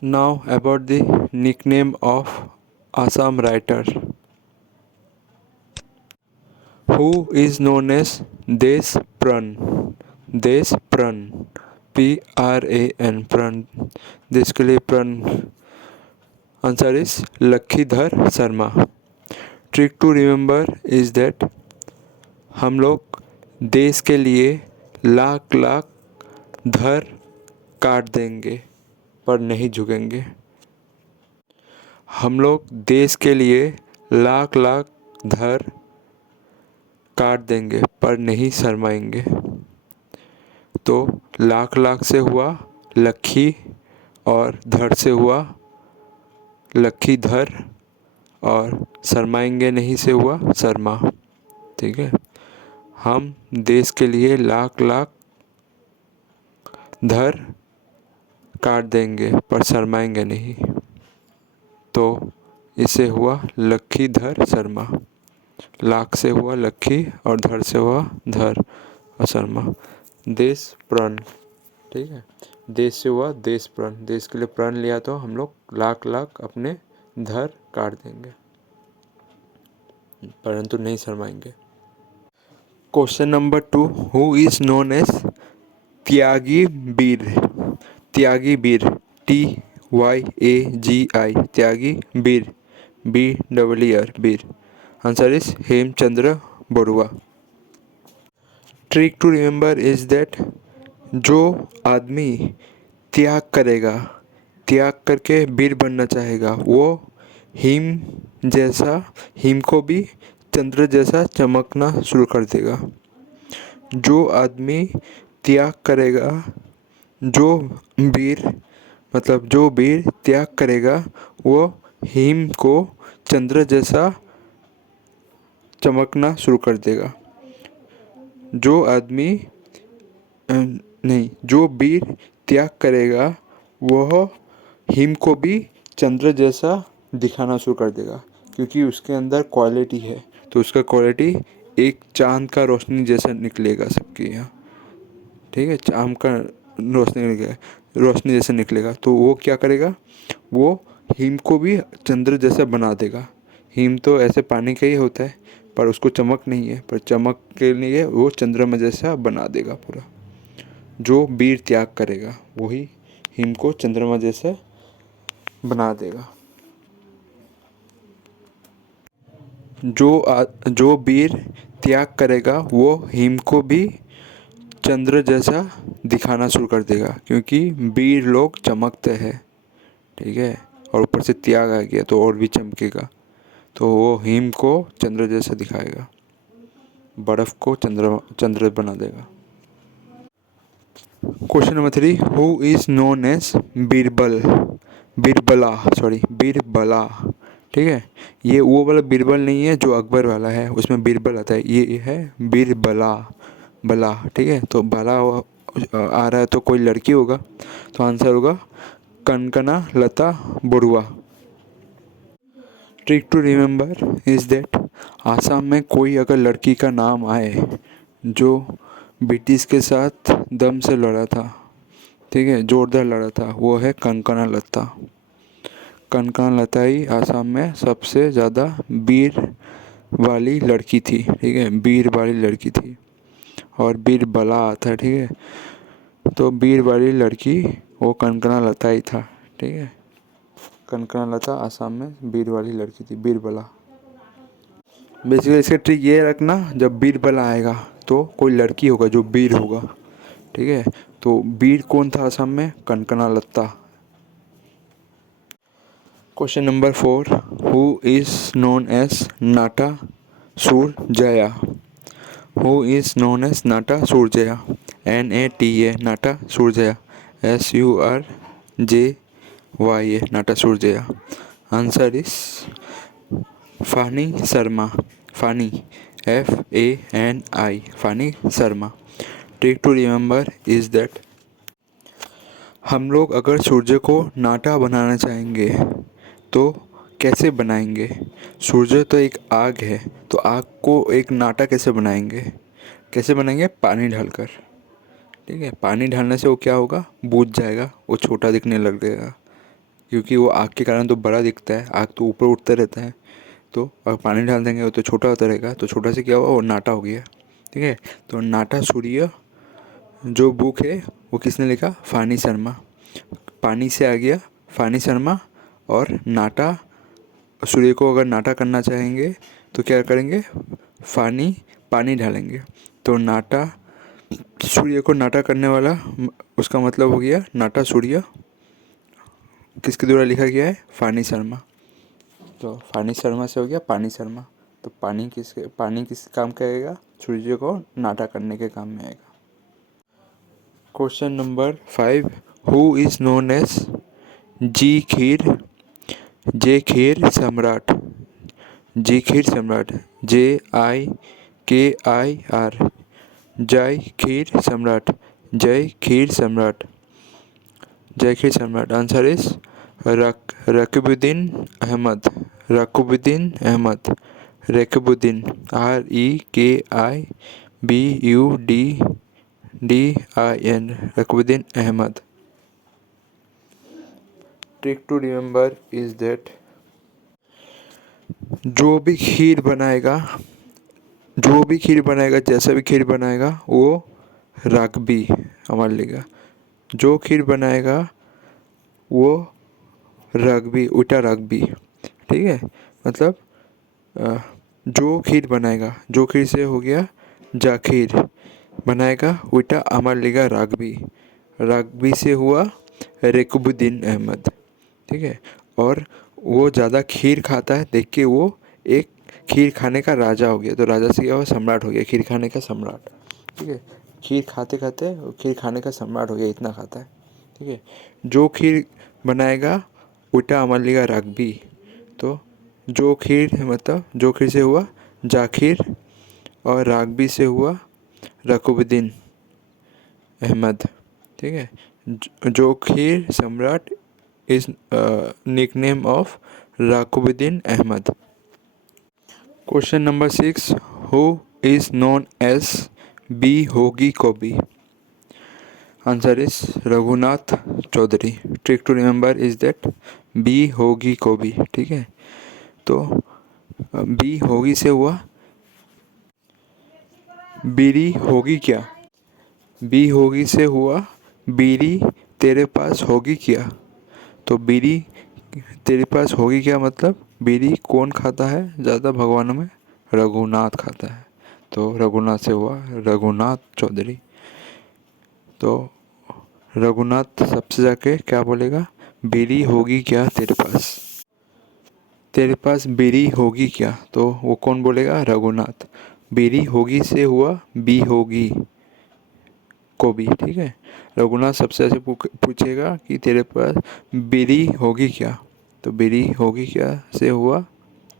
Now about the nickname of Assam writer, who is known as Desh Pran. Desh Pran, Pran, Pran. देश के लिए प्रण. Answer is Lakhidhar Sharma. Trick to remember is that हम लोग देश के लिए लाख लाख धर काट देंगे पर नहीं झुकेंगे. हम लोग देश के लिए लाख लाख धर काट देंगे पर नहीं शर्माएंगे. तो लाख लाख से हुआ लक्खी और धर से हुआ लक्खीधर और शर्माएंगे नहीं से हुआ शर्मा. ठीक है. हम देश के लिए लाख लाख धर काट देंगे पर शर्माएंगे नहीं. तो इसे हुआ लक्खीधर शर्मा. लाख से हुआ लक्खी और धर से हुआ धर और शर्मा. देश प्रण. ठीक है. देश से हुआ देश प्रण. देश के लिए प्रण लिया तो हम लोग लाख लाख अपने धर काट देंगे परंतु नहीं शर्माएंगे. Question number 2. Who is known as Tyagi Bir. Tyagi Bir, TYAGI, Tyagi Bir, BEER, Bir. Answer is Hemchandra Barua. Trick to remember is that जो आदमी त्याग करेगा, त्याग करके वीर बनना चाहेगा, वो हिम जैसा, हिम को भी चंद्र जैसा चमकना शुरू कर देगा. जो आदमी त्याग करेगा, जो वीर मतलब जो वीर त्याग करेगा वो हिम को चंद्र जैसा चमकना शुरू कर देगा. जो आदमी नहीं, जो वीर त्याग करेगा वह हिम को भी चंद्र जैसा दिखाना शुरू कर देगा क्योंकि उसके अंदर क्वालिटी है. तो उसका क्वालिटी एक चांद का रोशनी जैसा निकलेगा सबके यहाँ. ठीक है. चांद का रोशनी जैसे निकलेगा. तो वो क्या करेगा, वो हिम को भी चंद्र जैसा बना देगा. हिम तो ऐसे पानी का ही होता है पर उसको चमक नहीं है, पर चमक के लिए वो चंद्रमा जैसा बना देगा पूरा. जो वीर त्याग करेगा वही हिम को चंद्रमा जैसा बना देगा. जो वीर त्याग करेगा वो हिम को भी चंद्र जैसा दिखाना शुरू कर देगा क्योंकि वीर लोग चमकते हैं. ठीक है. और ऊपर से त्याग आ गया तो और भी चमकेगा. तो वो हिम को चंद्र जैसा दिखाएगा, बर्फ को चंद्र बना देगा. Question number 3. Who is known as Birbal. बीरबला. ठीक है. ये वो वाला बीरबल नहीं है जो अकबर वाला है, उसमें बीरबल आता है. ये है बीरबला. बला. ठीक है. तो बला आ रहा है तो कोई लड़की होगा. तो आंसर होगा Kanaka Lata Barua. Trick to remember is that Assam में कोई अगर लड़की का नाम आए जो ब्रिटिश के साथ दम से लड़ा था, ठीक है, जोरदार लड़ा था, वो है कनकना लता. कनकना लता ही आसाम में सबसे ज़्यादा वीर वाली लड़की थी. ठीक है. वीर वाली लड़की थी. और वीर बला आता है. ठीक है. तो वीर वाली लड़की वो कनकना लता ही था. ठीक है. कनकना लता आसाम में वीर वाली लड़की थी, बीरबला. बेसिकली इसका ट्रिक ये रखना, जब बीरबला आएगा तो कोई लड़की होगा जो वीर होगा. ठीक है. तो वीर कौन था आसाम में? Kanaka Lata. Question number 4. Who is known as Nata Surjya. Who is known as Nata Surjya. NATA, Nata Surjya. SURJYA, Nata Surjya. Answer is Phani Sharma. Phani, FANI, Phani Sharma. Trick to remember is that हम लोग अगर सूर्य को नाटा बनाना चाहेंगे तो कैसे बनाएंगे? सूर्य तो एक आग है, तो आग को एक नाटा कैसे बनाएंगे? कैसे बनाएंगे? पानी डालकर. ठीक है. पानी डालने से वो क्या होगा? बुझ जाएगा, वो छोटा दिखने लग जाएगा. क्योंकि वो आग के कारण तो बड़ा दिखता है, आग तो ऊपर उठता रहता है। तो अगर पानी डाल देंगे वो तो छोटा होता रहेगा, तो छोटा से क्या हुआ, वो नाटा हो गया। ठीक है, तो नाटा सूर्य जो बुक है वो किसने लिखा, फानी शर्मा। पानी से आ गया फानी शर्मा, और नाटा, सूर्य को अगर नाटा करना चाहेंगे तो क्या करेंगे, फानी, पानी डालेंगे। तो नाटा, सूर्य को नाटा करने वाला, उसका मतलब हो गया नाटा सूर्य, किसके द्वारा लिखा गया है, फानी शर्मा। तो फानी शर्मा से हो गया पानी शर्मा। तो पानी किस काम का आएगा, सूर्य को नाटा करने के काम में आएगा। Question number 5, who is known as जी खीर, जे खीर सम्राट, जी खीर सम्राट, JIKIR, जय खीर सम्राट, जय खीर सम्राट, जय खीर सम्राट। Answer is Rekibuddin Ahmed, Rekibuddin Ahmed, Rekibuddin, REKIBUDDIN, Rekibuddin Ahmed. Trick to remember is that जो भी खीर बनाएगा, जैसा भी खीर बनाएगा वो रागबी हमारे लेगा। जो खीर बनाएगा वो रागबी, उल्टा रागबी। ठीक है, मतलब जो खीर बनाएगा, जो खीर से हो गया जाखीर, बनाएगा उल्टा हमारे लेगा रागबी, रागबी से हुआ रेकुबुद्दीन अहमद। ठीक है, और वो ज़्यादा खीर खाता है देख के वो एक खीर खाने का राजा हो गया, तो राजा से क्या हुआ, सम्राट हो गया, खीर खाने का सम्राट। ठीक है, खीर खाते खाते खीर खाने का सम्राट हो गया, इतना खाता है। ठीक है, जो खीर बनाएगा उल्टा अमल लेगा रागबी। तो जो खीर मतलब जो खीर से हुआ जाखीर, और रागबी से हुआ रकुबुद्दीन अहमद। ठीक है, जो खीर सम्राट is nickname of Rekibuddin Ahmed. Question number 6, who is known as बी होगी कौबी। Answer is Raghunath Chaudhary. Trick to remember is that बी होगी कौबी। ठीक है, तो बी होगी से हुआ बीरी होगी क्या, बी होगी से हुआ बीरी तेरे पास होगी क्या। तो बीरी तेरे पास होगी क्या मतलब बीरी कौन खाता है ज़्यादा भगवानों में, रघुनाथ खाता है। तो रघुनाथ से हुआ रघुनाथ चौधरी। तो रघुनाथ सबसे जाके क्या बोलेगा, बीरी होगी क्या तेरे पास, तेरे पास बीरी होगी क्या। तो वो कौन बोलेगा, रघुनाथ। बीरी होगी से हुआ बी होगी को भी। ठीक है, रघुनाथ सबसे ऐसे पूछेगा कि तेरे पास बीरी होगी क्या, तो बीरी होगी क्या से हुआ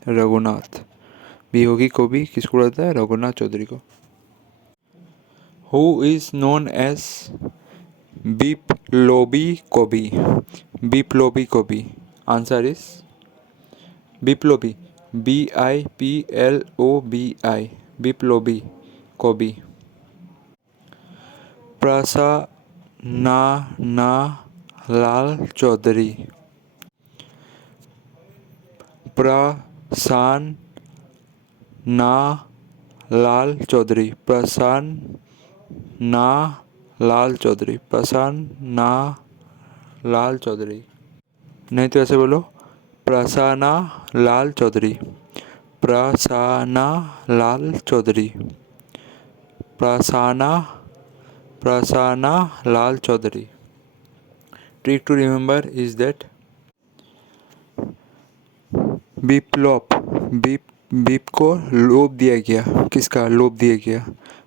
रघुनाथ। बी होगी को भी किसको रहता है, रघुनाथ चौधरी को। Who is known as Biplobi Kobi, Biplobi Kobi. Answer is Biplobi, BIPLOBI, Biplobi Kobi. Prasanna Lal Chaudhary, Prasanna Lal Chaudhary, Prasanna Lal Chaudhary, Prasanna Lal Chaudhary. नहीं तो ऐसे बोलो, Prasanna Lal Chaudhary, Prasanna Lal Chaudhary, Prasanna Lal Chaudhary. Trick to remember is that विप्लव, विप को लोभ दिया गया, किसका लोभ दिया गया,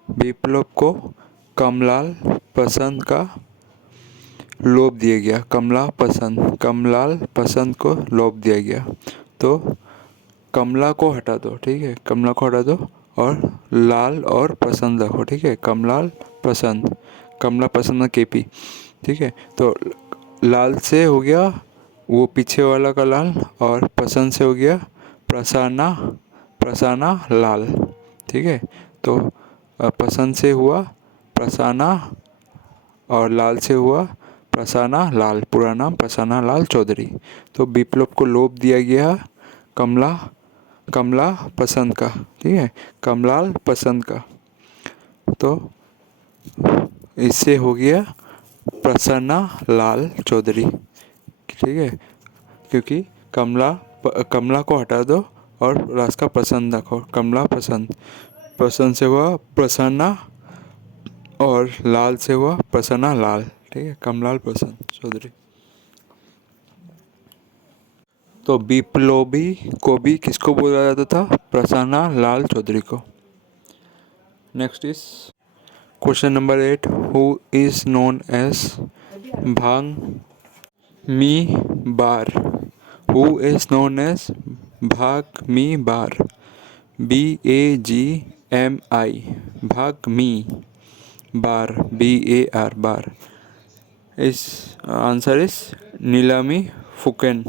विप्लव को कमलाल पसंद का लोभ दिया गया, कमलाल पसंद को लोभ दिया गया। तो कमला को हटा दो, ठीक है, कमला को हटा दो और लाल और पसंद रखो। ठीक है, कमलाल पसंद, कमला पसंद KP। ठीक है, तो लाल से हो गया वो पीछे वाला का लाल, और पसंद से हो गया प्रसन्ना लाल। ठीक है, तो पसंद से हुआ प्रसन्ना, और लाल से हुआ प्रसन्ना लाल, पूरा नाम प्रसन्ना लाल चौधरी। तो विप्लव को लोभ दिया गया कमला कमला पसंद का, ठीक है, कमलाल पसंद का। तो इससे हो गया प्रसन्ना लाल चौधरी, ठीक है, क्योंकि कमला को हटा दो और रास्ता पसंद रखो, कमला पसंद, पसंद से हुआ प्रसन्ना और लाल से हुआ प्रसन्ना लाल, ठीक है, कमलाल पसंद चौधरी। तो विप्लवी को भी किसको बोला जाता था? प्रसन्ना लाल चौधरी को। Next is question number 8, who is known as Bhang Mi Bar? Who is known as Bhag Mi bar? BAGMI, भाग मी, बार BAR, बार। इस answer is Nilamani Phukan.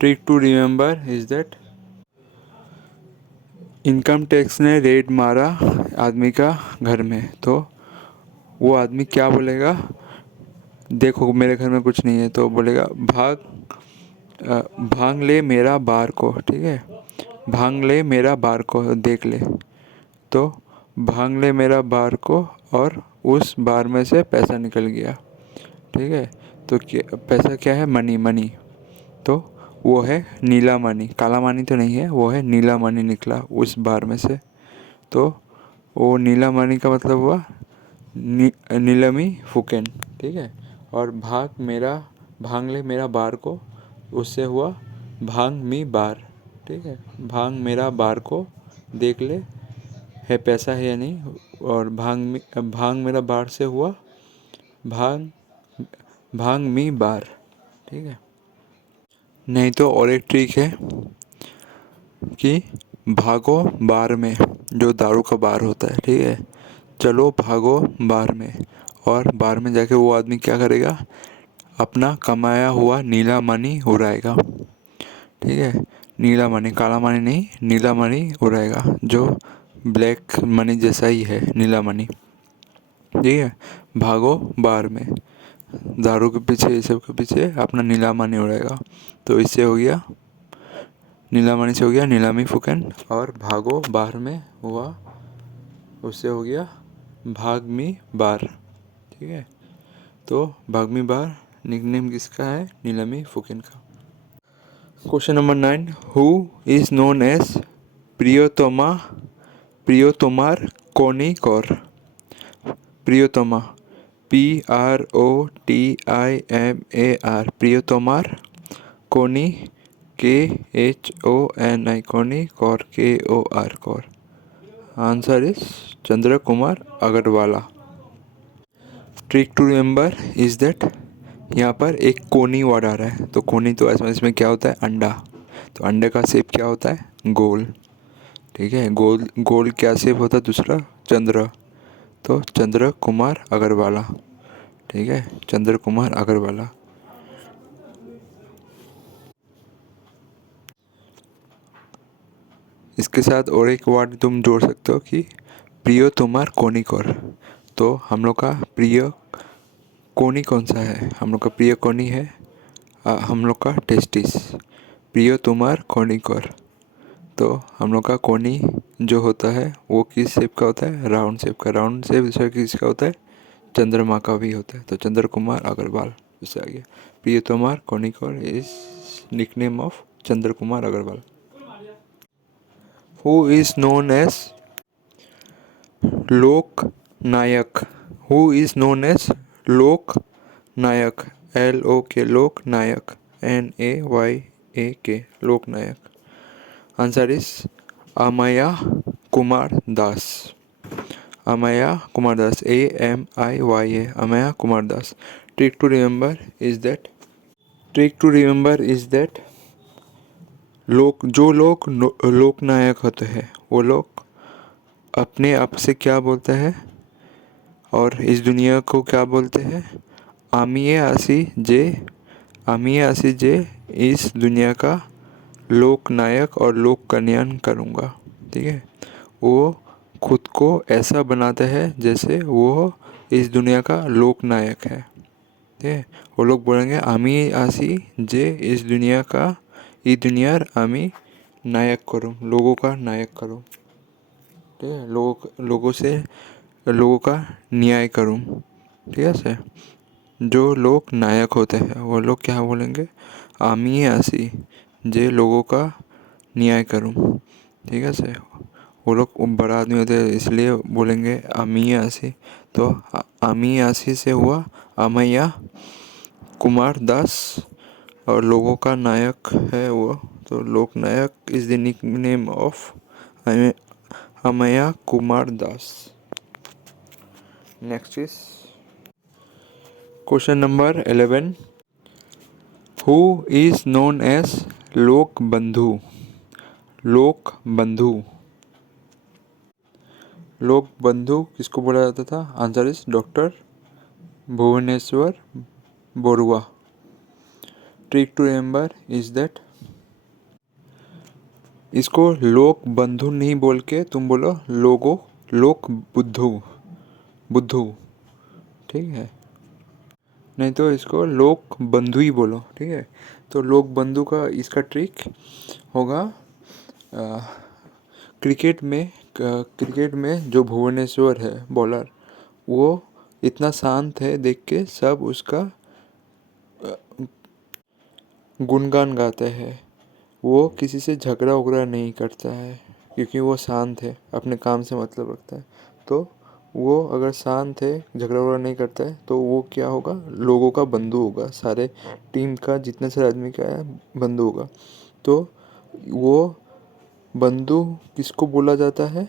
Trick to remember is that income tax ने रेड मारा आदमी का घर में, तो वो आदमी क्या बोलेगा? देखो मेरे घर में कुछ नहीं है, तो बोलेगा भांग ले मेरा बार को, ठीक है, भांग ले मेरा बार को, देख ले। तो भांग ले मेरा बार को, और उस बार में से पैसा निकल गया, ठीक है। तो पैसा क्या है? Money, money. तो वो है नीला मनी, काला मनी तो नहीं है, वो है नीला मनी निकला उस बार में से। तो वो नीला मनी का मतलब हुआ नीलमी फुकेन, ठीक है। और भांग ले मेरा बार को, उससे हुआ भांग मी बार, ठीक है, भांग मेरा बार को देख ले है पैसा है या नहीं। और भांग मेरा बार से हुआ भांग मी बार, ठीक है। नहीं तो और एक ट्रिक है कि भागो बार में, जो दारू का बार होता है, ठीक है, चलो भागो बार में, और बार में जाके वो आदमी क्या करेगा? अपना कमाया हुआ नीला मनी उड़ाएगा, ठीक है, नीला मनी, काला मनी नहीं, नीला मनी उड़ाएगा, जो ब्लैक मनी जैसा ही है नीला मनी, ठीक है। भागो बार में, दारू के पीछे, ये सब के पीछे अपना नीला मनी उड़ाएगा। तो इससे हो गया नीला मनी से हो गया नीलामी फुकन, और भागो बार में हुआ, उससे हो गया भागमी बार, ठीक है। तो भागमी बार निकनेम किसका है? नीलामी फुकन का। Question number 9, who is known as Priyotomar Konikor? Priyotoma, PROTIMAR, Priyotomar Koni, KHONI, Koni, Kor KOR, Kor. Answer is Chandra Kumar Agarwala. Trick to remember is that यहाँ पर एक कोनी वर्ड आ रहा है, तो कोनी तो इसमें क्या होता है? अंडा। तो अंडे का शेप क्या होता है? गोल, ठीक है, गोल गोल क्या शेप होता है? दूसरा चंद्र। तो चंद्र कुमार अग्रवाला, ठीक है, चंद्र कुमार अग्रवाला। इसके साथ और एक वर्ड तुम जोड़ सकते हो कि प्रियोतोमार कोनिकोर। तो हम लोग का प्रिय कोनी कौन सा है? हम लोग का प्रिय कोनी है हम लोग का टेस्टिस, प्रियोतोमार कोनिकोर। तो हम लोग का कोनी जो होता है वो किस शेप का होता है? राउंड शेप का। राउंड शेप दूसरा किसका होता है? चंद्रमा का भी होता है। तो चंद्र कुमार अग्रवाल इससे आ गया। Priyotomar Konikor is nickname of Chandra Kumar Agarwal. Who is known as Lok Nayak? Who is known as Lok Nayak? LOK, Lok Nayak, NAYAK, Lok Nayak. Answer is Amiya Kumar Das. Amiya Kumar Das, AMIYA, Amiya Kumar Das. Trick to remember is that जो लोग लोक नायक होते हैं वो लोग अपने आप से क्या बोलते हैं और इस दुनिया को क्या बोलते हैं? आमिये आसी जे इस दुनिया का लोक नायक और लोक कल्याण करूँगा, ठीक है। वो खुद को ऐसा बनाते हैं जैसे वो इस दुनिया का लोक नायक है। ठीक है। वो लोग बोलेंगे आमी आसी जे इस दुनियार आमी नायक करूँ, लोगों का नायक करूँ। ठीक है, लोगों का न्याय करूँ। ठीक है सर। जो लोग नायक होते हैं वो लोग क्या बोलेंगे, आमी आसी जे लोगों का न्याय करूँ। ठीक है सर। वो लोग बड़ा आदमी होते हैं इसलिए बोलेंगे आमी आसी। तो आमी आसी से हुआ अमैया कुमार दास, और लोगों का नायक है वो, तो Lok Nayak is the nickname of Amiya Kumar Das. Next is question number 11। Who is known as Lok Bandhu? लोक बंधु। लोक बंधु किसको बोला जाता था? Answer is doctor Bhubaneswar Barua. Trick to remember is that इसको लोक बंधु नहीं बोल के तुम बोलो लोक बुद्धू। बुद्धू। ठीक है, नहीं तो इसको लोक बंधु ही बोलो। ठीक है, तो लोक बंधु का इसका ट्रिक होगा क्रिकेट में जो भुवनेश्वर है बॉलर, वो इतना शांत है देख के सब उसका गुणगान गाते हैं। वो किसी से झगड़ा उगड़ा नहीं करता है क्योंकि वो शांत है, अपने काम से मतलब रखता है। तो वो अगर शांत है, झगड़ा उगड़ा नहीं करता है, तो वो क्या होगा, लोगों का बंधु होगा, सारे टीम का जितने सारे आदमी का है बंधु होगा। तो वो बंधु किसको बोला जाता है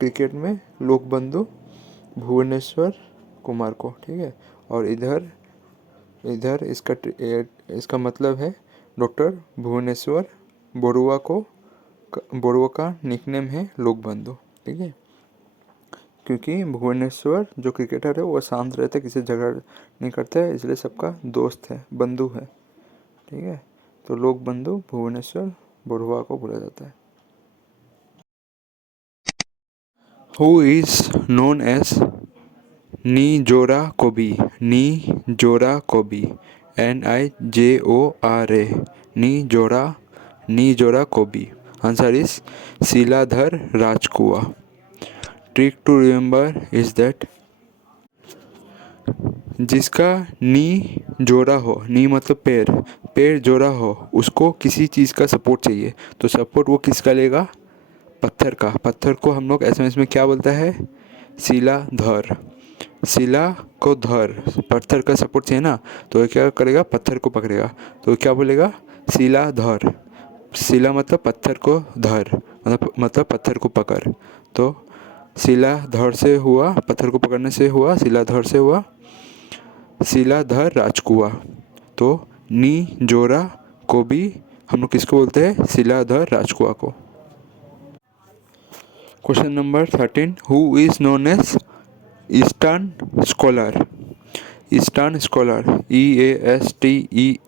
क्रिकेट में? लोक बंधु भुवनेश्वर कुमार को। ठीक है, और इधर इधर इसका मतलब है डॉक्टर भुवनेश्वर बरुआ का निकनेम है लोक बंधु। ठीक है, क्योंकि भुवनेश्वर जो क्रिकेटर है वो शांत रहते, किसी झगड़ा नहीं करता है, इसलिए सबका दोस्त है, बंधु है। ठीक है, तो लोक बंधु भुवनेश्वर बरुआ को बोला जाता है। हु इज नोन एज निजोरा कोबी? निजोरा कोबी, NIJORA, Nijora Kobi. Answer is Sheeladhar Rajkhowa. Trick to remember is that जिसका नी जोड़ा हो, नी मतलब पैर, पैर जोड़ा हो, उसको किसी चीज़ का सपोर्ट चाहिए, तो सपोर्ट वो किसका लेगा? पत्थर का। पत्थर को हम लोग SMS में क्या बोलता है? शीलाधर। शिला को धर, पत्थर का सपोर्ट चाहिए ना, तो क्या करेगा? पत्थर को पकड़ेगा, तो क्या बोलेगा? शीलाधर। शिला मतलब पत्थर को धर, मतलब पत्थर को पकड़। तो शीलाधर से हुआ, पत्थर को पकड़ने से हुआ, शीलाधर से हुआ शीलाधर राजकुआ। तो नी जोरा को भी हम लोग किसको बोलते हैं? शीलाधर राजकुआ को। Question number 13। Who is known as eastern scholar? Eastern scholar, EASTERN,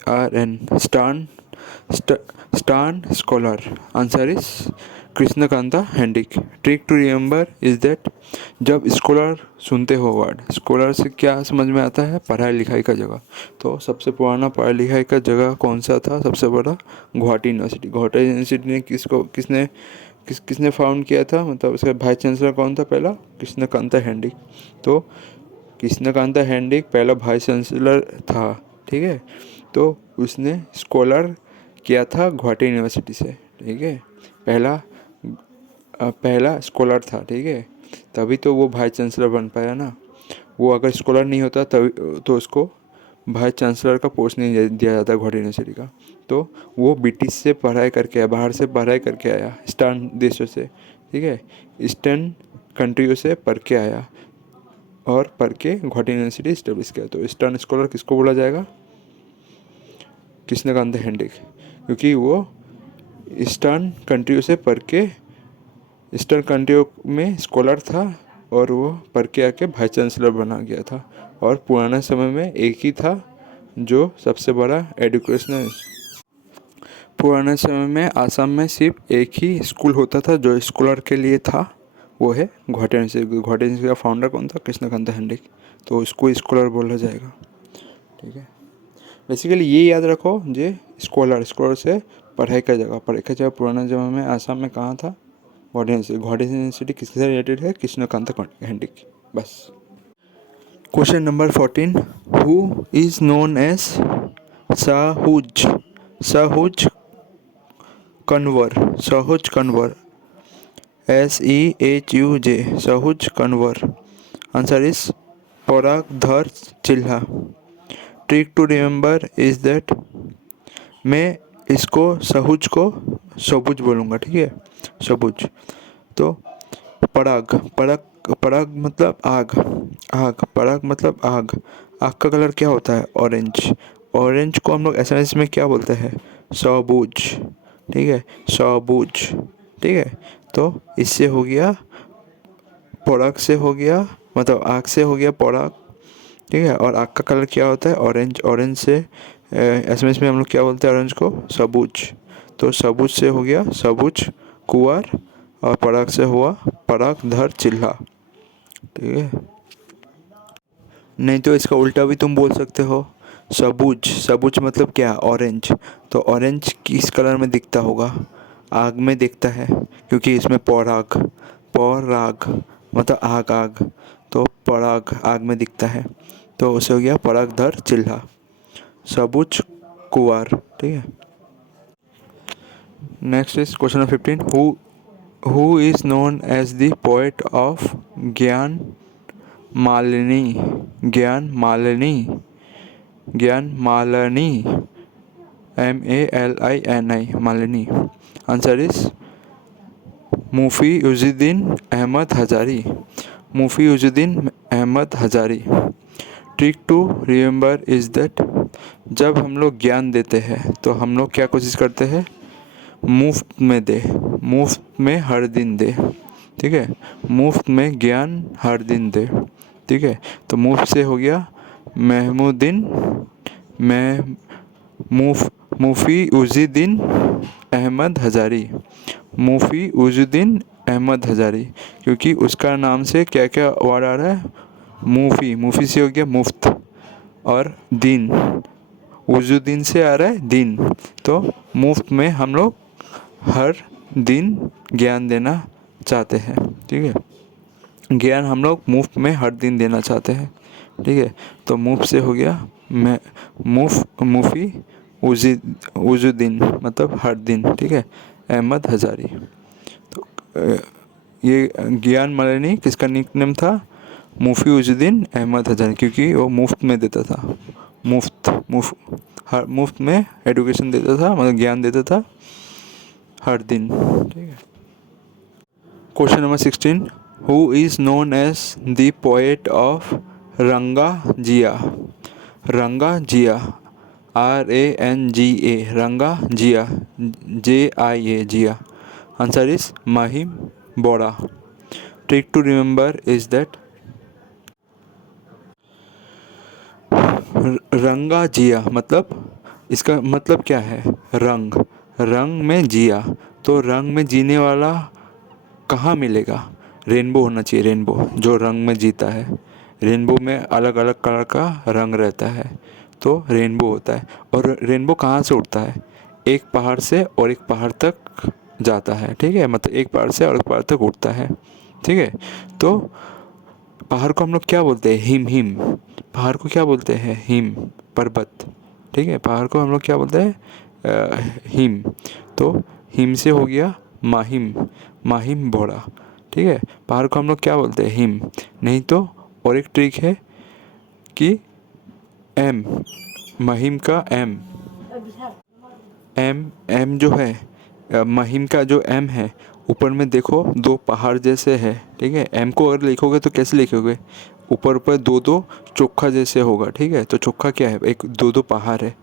stern scholar. Answer is Krishnakanta Handique. Trick to remember is that जब स्कॉलर सुनते हो वर्ड, स्कॉलर से क्या समझ में आता है? पढ़ाई लिखाई का जगह। तो सबसे पुराना पढ़ाई लिखाई का जगह कौन सा था? सबसे बड़ा गुवाहाटी यूनिवर्सिटी। गुवाहाटी यूनिवर्सिटी ने किसने फाउंड किया था? मतलब उसका वाइस चांसलर कौन था पहला? कृष्णकांता हैंडिक। तो कृष्णकांता हैंडिक पहला वाइस चांसलर था। ठीक है, तो उसने स्कॉलर किया था गुवाहाटी यूनिवर्सिटी से। ठीक है, पहला स्कॉलर था। ठीक है, तभी तो वो वाइस चांसलर बन पाया ना। वो अगर स्कॉलर नहीं होता तभी तो उसको वाइस चांसलर का पोस्ट नहीं दिया जाता गुवाहाटी यूनिवर्सिटी का। तो वो ब्रिटिश से पढ़ाई करके आया, बाहर से पढ़ाई करके आया, ईस्टर्न देशों से। ठीक है, ईस्टर्न कंट्रियों से पढ़ के आया और पढ़ के गुवाहाटी यूनिवर्सिटी इस्टेब्लिश किया। तो ईस्टर्न स्कॉलर किसको बोला जाएगा? कृष्णकांत हैंडिक, क्योंकि वो ईस्टर्न कंट्रियों से पढ़ के ईस्टर्न कंट्रियों में स्कॉलर था और वो पढ़ के आके वाइस चांसलर बना गया था। और पुराने समय में एक ही था जो सबसे बड़ा एजुकेशनल। पुराने समय में आसाम में सिर्फ एक ही स्कूल होता था जो स्कॉलर के लिए था, वो है गुवाहाटी यूनिवर्सिटी। गुवाहाटी यूनिवर्सिटी का फाउंडर कौन था? कृष्णकांत हैंडिक। तो उसको स्कॉलर बोला जाएगा। ठीक है, बेसिकली ये याद रखो जे स्कॉलर से पढ़ाई का जगह पुराना जमाने में आसाम में कहाँ था, गौड़ यूनिवर्सिटी किससे रिलेटेड है, कृष्णकांत हैंडिक। बस। Question number 14, who is known as Sahuj Sahuj Kunwar SEHUJ Sahuj Kunwar. Answer is Paragdhar Chaliha. Trick to remember is that, मैं इसको सहूज को सबूज बोलूँगा, ठीक है, सबूज। तो पराग पराग पराग मतलब आग, पराग मतलब आग। आग का कलर क्या होता है, ऑरेंज। ऑरेंज को हम लोग एसएमएस में क्या बोलते हैं, सबूज, ठीक है, सबूज, ठीक है। तो इससे हो गया पराग से हो गया, मतलब आग से हो गया पराग, ठीक है। और आग का कलर क्या होता है, ऑरेंज। ऑरेंज से एसएमएस में हम लोग क्या बोलते हैं ऑरेंज को, सबूज। तो सबूज से हो गया सबूज कुंवर, और पराग से हुआ परागधर चिल्हा, ठीक है। नहीं तो इसका उल्टा भी तुम बोल सकते हो, सबूज। सबूज मतलब क्या, ऑरेंज। तो ऑरेंज किस कलर में दिखता होगा, आग में दिखता है, क्योंकि इसमें पराग मतलब आग, तो पराग आग में दिखता है, तो उसे हो गया परागधर चिल्हा, सबूज कुंवर, ठीक है। Next is question number 15, who is known as the poet of Gyan Malini Gyan Malini Malini. Answer is Mufi Ujuddin Ahmed Hazari. Trick to remember is that, जब हम लोग ज्ञान देते हैं तो हम लोग क्या कोशिश करते हैं, मुफ्त में हर दिन दे, ठीक है, मुफ्त में ज्ञान हर दिन दे, ठीक है। तो मुफ्त से हो गया महमूदीन मैं मुफी उजुद्दीन अहमद हजारी, क्योंकि उसका नाम से क्या क्या वर्ड आ रहा है, मुफी से हो गया मुफ्त, और दिन उजुद्दीन से आ रहा है दिन। तो मुफ्त में हम लोग हर दिन ज्ञान देना चाहते हैं, ठीक है, ज्ञान हम लोग मुफ्त में हर दिन देना चाहते हैं, ठीक है। तो मुफ्त से हो गया मैं मुफी उजुद्दीन मतलब हर दिन, ठीक है, अहमद हजारी। तो ये ज्ञान मालिनी किसका निकनेम था, मुफी उजुद्दीन अहमद हजारी, क्योंकि वो मुफ्त में देता था, मुफ्त में एजुकेशन देता था, मतलब ज्ञान देता था हर दिन, ठीक है। Question number 16, who is known as the poet of Ranga Jia Ranga Jia JIA Jia. Answer is Mahim Bora. Trick to remember is that, Ranga Jia मतलब, इसका मतलब क्या है, रंग में जिया। तो रंग में जीने वाला कहाँ मिलेगा, रेनबो होना चाहिए, रेनबो जो रंग में जीता है। रेनबो में अलग अलग कलर का रंग रहता है, तो रेनबो होता है। और रेनबो कहाँ से उड़ता है, एक पहाड़ से और एक पहाड़ तक जाता है, ठीक है, मतलब एक पहाड़ से और एक पहाड़ तक उड़ता है, ठीक है। तो पहाड़ को हम लोग क्या बोलते हैं, हिम पहाड़ को क्या बोलते हैं, हिम पर्वत, ठीक है। पहाड़ को हम लोग क्या बोलते हैं, हिम। तो हिम से हो गया माहिम बोरा, ठीक है। पहाड़ को हम लोग क्या बोलते हैं, हिम। नहीं तो और एक ट्रिक है कि एम, महिम का एम जो है, महिम का जो एम है, ऊपर में देखो दो पहाड़ जैसे है, ठीक है। एम को अगर लिखोगे तो कैसे लिखोगे, ऊपर ऊपर दो चोखा जैसे होगा, ठीक है। तो चोखा क्या है, एक दो पहाड़ है,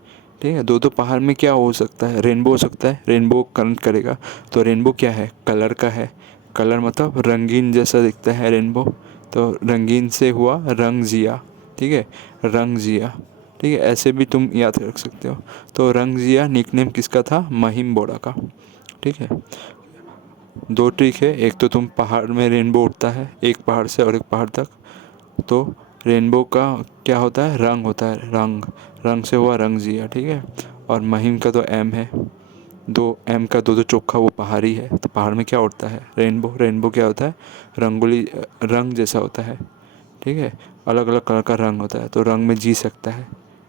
ठीक है। दो पहाड़ में क्या हो सकता है, रेनबो हो सकता है, रेनबो कनेक्ट करेगा। तो रेनबो क्या है, कलर का है, कलर मतलब रंगीन जैसा दिखता है रेनबो। तो रंगीन से हुआ रंग जिया, ठीक है, रंग जिया, ठीक है। ऐसे भी तुम याद रख सकते हो। तो रंग जिया निकनेम किसका था, महिम बोरा का, ठीक है। दो ट्रिक है, एक तो तुम पहाड़ में रेनबो उड़ता है एक पहाड़ से और एक पहाड़ तक, तो रेनबो का क्या होता है, रंग होता है, रंग, रंग से हुआ रंग जिया, ठीक है। और महिम का तो एम है, दो एम का दो चोखा, वो पहाड़ी है, तो पहाड़ में क्या उड़ता है, रेनबो। रेनबो क्या होता है, रंगोली, रंग जैसा होता है, ठीक है। अलग अलग कलर का रंग होता है, तो रंग में जी सकता है,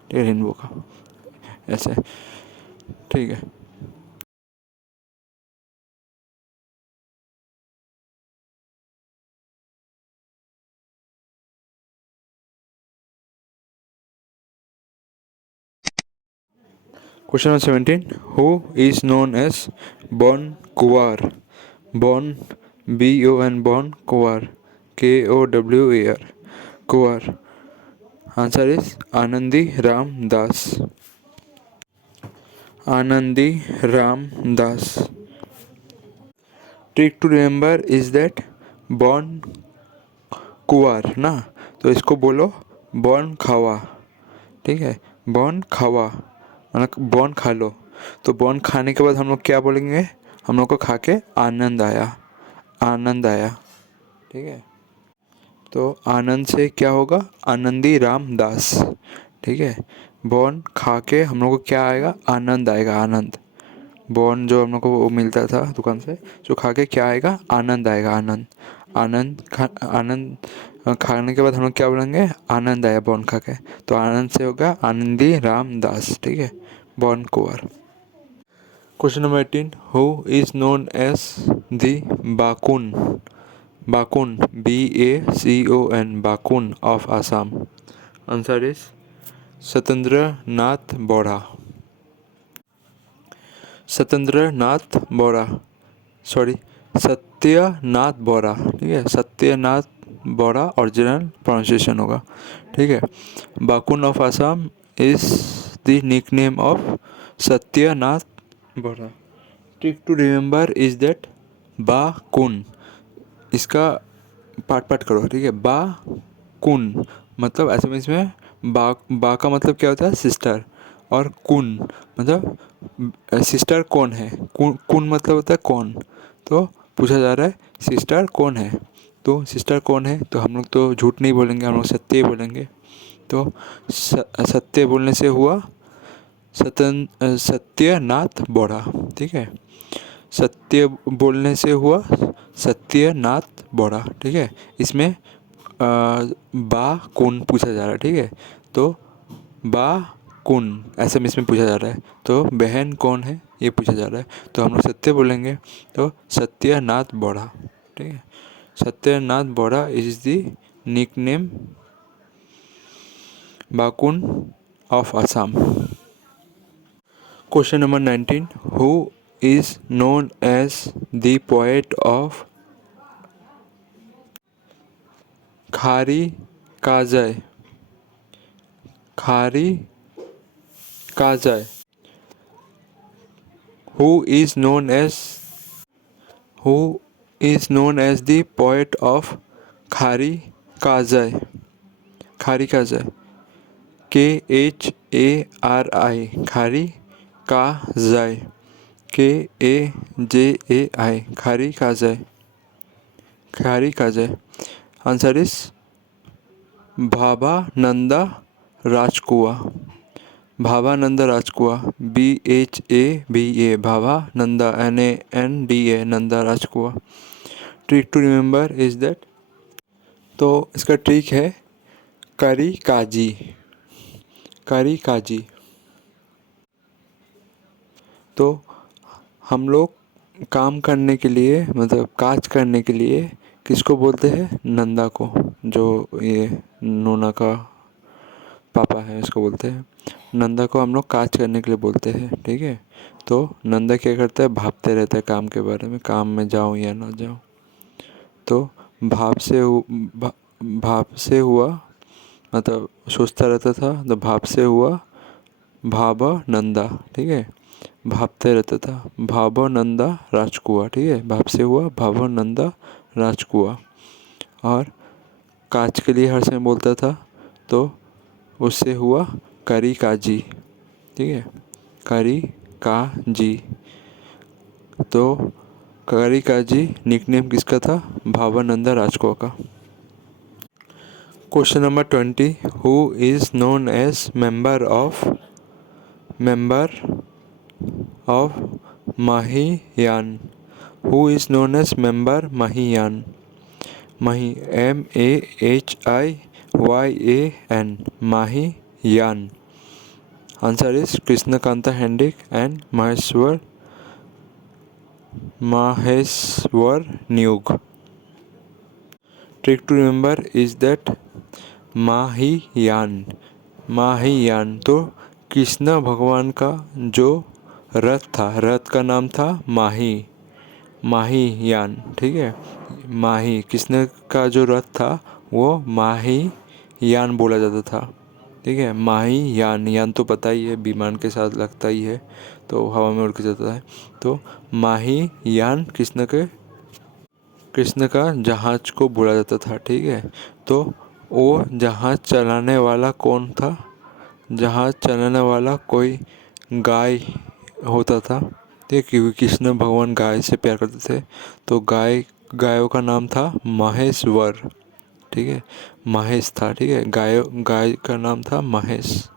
ठीक है, रेनबो का, ऐसे, ठीक है। Question number 17, who is known as Bon Kuwar, Bon, BON, Bon Kuwar, KOWAR, Kuwar. Answer is Anandi Ram Das, Anandi Ram Das. Trick to remember is that Bon Kuwar ना, तो इसको बोलो बॉन खावा, ठीक है, बॉन खावा, मतलब बॉन खा लो। तो बॉन खाने के बाद हम लोग क्या बोलेंगे, हम लोग को खा के आनंद आया, आनंद आया, ठीक है। तो आनंद से क्या होगा, आनंदी राम दास, ठीक है। बॉन खा के हम लोग को क्या आएगा, आनंद आएगा, आनंद। बॉन जो हम लोग को वो मिलता था दुकान से, जो खा के क्या आएगा, आनंद आएगा, आनंद। आनंद खाने के बाद हम लोग क्या बोलेंगे, आनंद आया बॉन खा के, तो आनंद से होगा आनंदी राम दास, ठीक है, Bon Kunwar. Question number 18, who is known as the Bacon, Bacon, BACON, Bacon of Assam. Answer is Satyendra Nath Bora, Satyendra Nath Bora, sorry, Satyanath Bora, ठीक है, सत्यनाथ बोरा ओरिजिनल प्रोनाउंसिएशन होगा, ठीक है। Bacon of Assam is the nickname of Satyanath Bora. Trick to remember is that Bacon, इसका part part करो, ठीक है। बा कुन मतलब ऐसे में, इसमें बा का मतलब क्या होता है, सिस्टर, और कुन मतलब सिस्टर कौन है, कुन मतलब होता है कौन, तो पूछा जा रहा है सिस्टर कौन है, तो सिस्टर कौन है, तो हम लोग तो झूठ नहीं बोलेंगे, हम लोग सत्य ही बोलेंगे। तो सत्य बोलने से हुआ सत्यनाथ बोरा, ठीक है। सत्य बोलने से हुआ सत्यनाथ बोरा, ठीक है। इसमें बा कौन पूछा जा रहा है, ठीक है। तो बा कौन ऐसे में इसमें पूछा जा रहा है, तो बहन कौन है ये पूछा जा रहा है, तो हम लोग सत्य बोलेंगे, तो सत्यनाथ बोरा, ठीक है। Satyanath Bora is the nickname बाकुन of Assam. Question number 19, who is known as the poet of खारी काजय, खारी काजय, who is known as, who is known as the poet of खारी काजय, खारी काजय, KHARI, खारी का जय, KAJAI, खारी काजय, खारी काजय। Answer is Bhabananda Rajkhowa, Bhabananda Rajkhowa, BHABA, Bhabananda, NANDA, Nanda Rajkhowa. Trick to remember is that, तो इसका ट्रिक है करी काजी, करी काजी। तो हम लोग काम करने के लिए, मतलब काज करने के लिए किसको बोलते हैं, नंदा को, जो ये नोना का पापा है इसको बोलते हैं, नंदा को हम लोग काज करने के लिए बोलते हैं, ठीक है। तो नंदा क्या करता है, भापते रहता है काम के बारे में, काम में जाऊँ या ना जाऊँ। तो भाप से हुआ, मतलब सोचता रहता था, तो भाप से हुआ भाभा नंदा, ठीक है, भापते रहता था, भाभा नंदा राजकुआ, ठीक है, भाप से हुआ भाभा नंदा राजकुआ। और काज के लिए हर समय बोलता था, तो उससे हुआ करी काजी, ठीक है, करी काजी। तो करी काजी निकनेम किसका था, भावानंदा राजकुआ का। Question number 20, who is known as member of Mahiyan? Who is known as member Mahiyan? Mahyan. Mahiyan. Answer is Krishnakanta Hendik and Maheshwar Nyug. Trick to remember is that माहीयान तो कृष्ण भगवान का जो रथ था, रथ का नाम था माहीयान। ठीक है, कृष्ण का जो रथ था वो माहीयान बोला जाता था। ठीक है, माहीयान, यान तो पता ही है, विमान के साथ लगता ही है तो हवा में उड़ के जाता है। तो माहीयान कृष्ण का जहाज को बोला जाता था। ठीक है, तो वो जहाज चलाने वाला कौन था? जहाज चलाने वाला कोई गाय होता था। ठीक, क्योंकि कृष्ण भगवान गाय से प्यार करते थे तो गायों का नाम था महेश्वर। ठीक है, महेश था। ठीक है, गाय का नाम था महेश,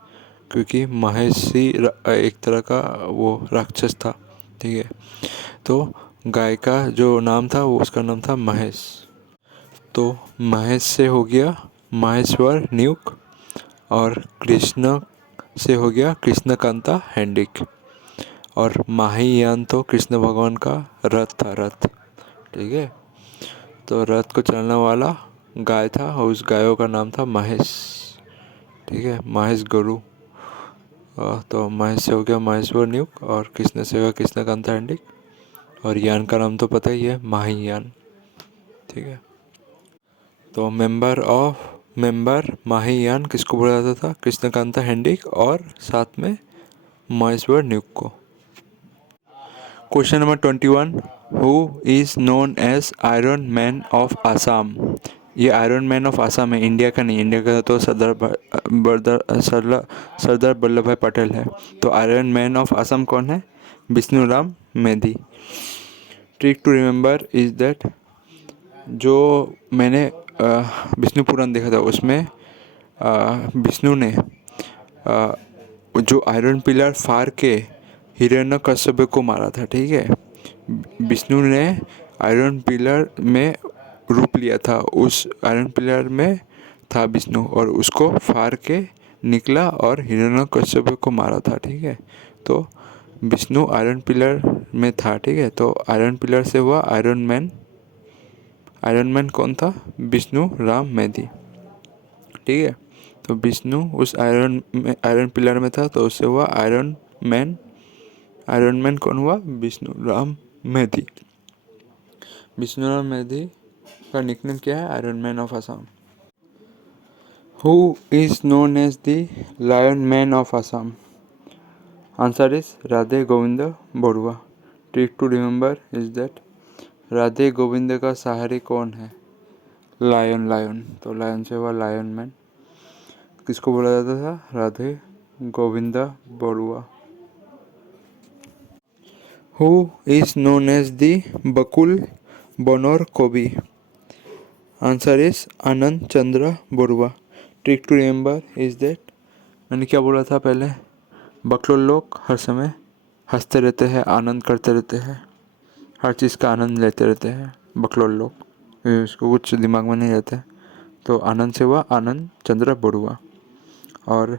क्योंकि महेश ही एक तरह का वो राक्षस था। ठीक है, तो गाय का जो नाम था वो उसका नाम था महेश। तो महेश से हो गया माहेश्वर न्यूक और कृष्ण से हो गया कृष्णकांता हैंडिक। और माहीयान तो कृष्ण भगवान का रथ था, रथ। ठीक है, तो रथ को चलाने वाला गाय था और उस गायों का नाम था महेश। ठीक है, महेश गुरु। तो महेश से हो गया माहेश्वर न्यूक और कृष्ण से हो गया कृष्णकांता हैंडिक और यान का नाम तो पता ही है, माहीयान। ठीक है, तो मेंबर माहीयान किसको बोला जाता था? कृष्णकांता हैंडिक और साथ में महेश्वर न्यूक को। Question number 21, who is known as iron man of Assam? ये आयरन मैन ऑफ आसाम है, इंडिया का नहीं। इंडिया का तो सरदार वल्लभ भाई पटेल है। तो आयरन मैन ऑफ आसाम कौन है? Bishnuram Medhi. Trick to remember is that, जो मैंने विष्णु पुराण देखा था उसमें विष्णु ने जो आयरन पिलर फाड़ के हिरण्यकश्यप को मारा था। ठीक है, विष्णु ने आयरन पिलर में रूप लिया था, उस आयरन पिलर में था विष्णु और उसको फाड़ के निकला और हिरण्यकश्यप को मारा था। ठीक है, तो विष्णु आयरन पिलर में था। ठीक है, तो आयरन पिलर से हुआ आयरन मैन कौन था? विष्णु राम मेधी। ठीक है, तो विष्णु उस आयरन पिलर में था तो उससे हुआ आयरन मैन कौन हुआ? विष्णु राम मेधी। विष्णु राम मेधी का निकनेम क्या है? Iron man of Assam. Who is known as the lion man of Assam? Answer is Radhe Govind Barua. Trick to remember is that, Radhe Govind का सहारी कौन है? लायन। तो लायन से हुआ लायन मैन। किसको बोला जाता था? Radhe Govind Barua. Who is known as the बकुल बनोर कवि? Answer is Anand Chandra Barua. Trick to remember is that, मैंने क्या बोला था पहले? बकलोल लोग हर समय हंसते रहते हैं, आनंद करते रहते हैं, हर चीज़ का आनंद लेते रहते हैं बकलोल लोग, उसको कुछ दिमाग में नहीं रहता है। तो आनंद से हुआ आनंद चंद्र बरुआ। और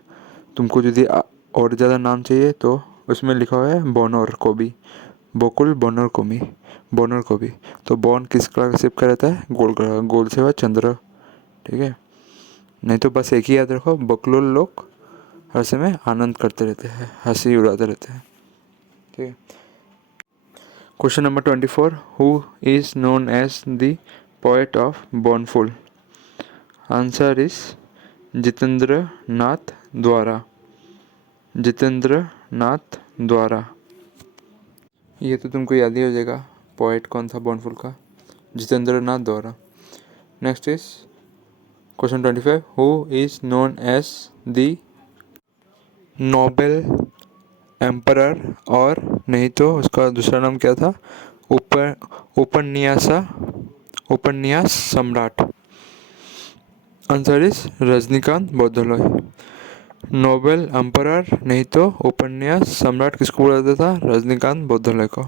तुमको यदि और ज़्यादा नाम चाहिए तो उसमें लिखा हुआ है बनोर कवि, बकुल बनोर कवि। तो बॉन किस कलर का शेप का रहता है? गोल कलर, गोल से हुआ चंद्र। ठीक है, नहीं तो बस एक ही याद रखो, बकलोल लोग हर समय आनंद करते रहते हैं, हंसी उड़ाते रहते हैं। ठीक है, question number 24, who is known as the poet of बोनफुल? Answer is Jitendra Nath Duara. ये तो तुमको याद ही हो जाएगा, पोएट कौन था बोनफुल का? जितेंद्र नाथ द्वारा। Next is question 25, who is known as the novel emperor, और नहीं तो उसका दूसरा नाम क्या था? उपन्यास सम्राट। Answer is Rajanikanta Bordoloi. Novel emperor नहीं तो उपन्यास सम्राट किसको बोला जाता था? रजनीकांत बौद्धलोय को।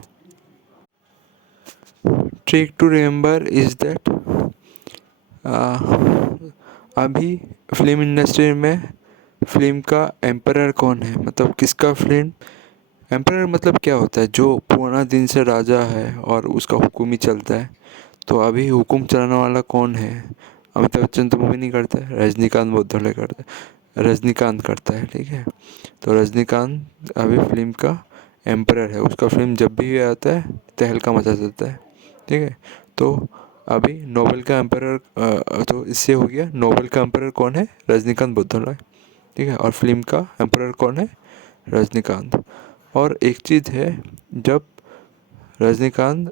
Trick to remember is that अभी फिल्म इंडस्ट्री में फिल्म का एम्परर कौन है, मतलब किसका फिल्म एम्परर मतलब क्या होता है? जो पुराना दिन से राजा है और उसका हुक्म ही चलता है। तो अभी हुक्म चलाने वाला कौन है? अमिताभ बच्चन तो मूवी नहीं करता है, रजनीकांत बौद्धले करता है, रजनीकांत करता है, ठीक है। तो रजनीकांत अभी फिल्म का एम्परर है, उसका फिल्म जब भी आता है तहलका मचा देता है, ठीक है। तो अभी नोबेल का एम्परर, तो इससे हो गया नोबेल का एम्परर कौन है? रजनीकांत बौद्धले, ठीक है। और फिल्म का एम्परर कौन है? रजनीकांत। और एक चीज़ है, जब रजनीकांत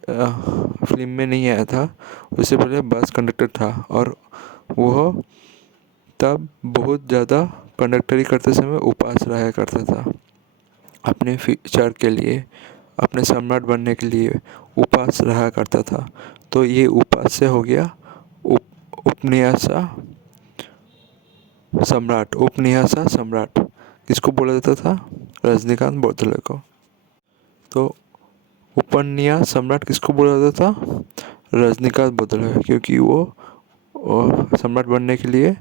फिल्म में नहीं आया था, उससे पहले बस कंडक्टर था, और वह तब बहुत ज़्यादा कंडक्टरी करते समय उपवास रहा करता था। अपने फ्यूचर के लिए, अपने सम्राट बनने के लिए उपवास रहा करता था। तो ये उपवास से हो गया उपन्यासा सम्राट। उपन्यासा सम्राट किसको बोला जाता था? रजनीकांत बौद्धले को। तो उपन्यास सम्राट किसको बोला जाता था? रजनीकांत बौद्धले, क्योंकि वो सम्राट बनने के लिए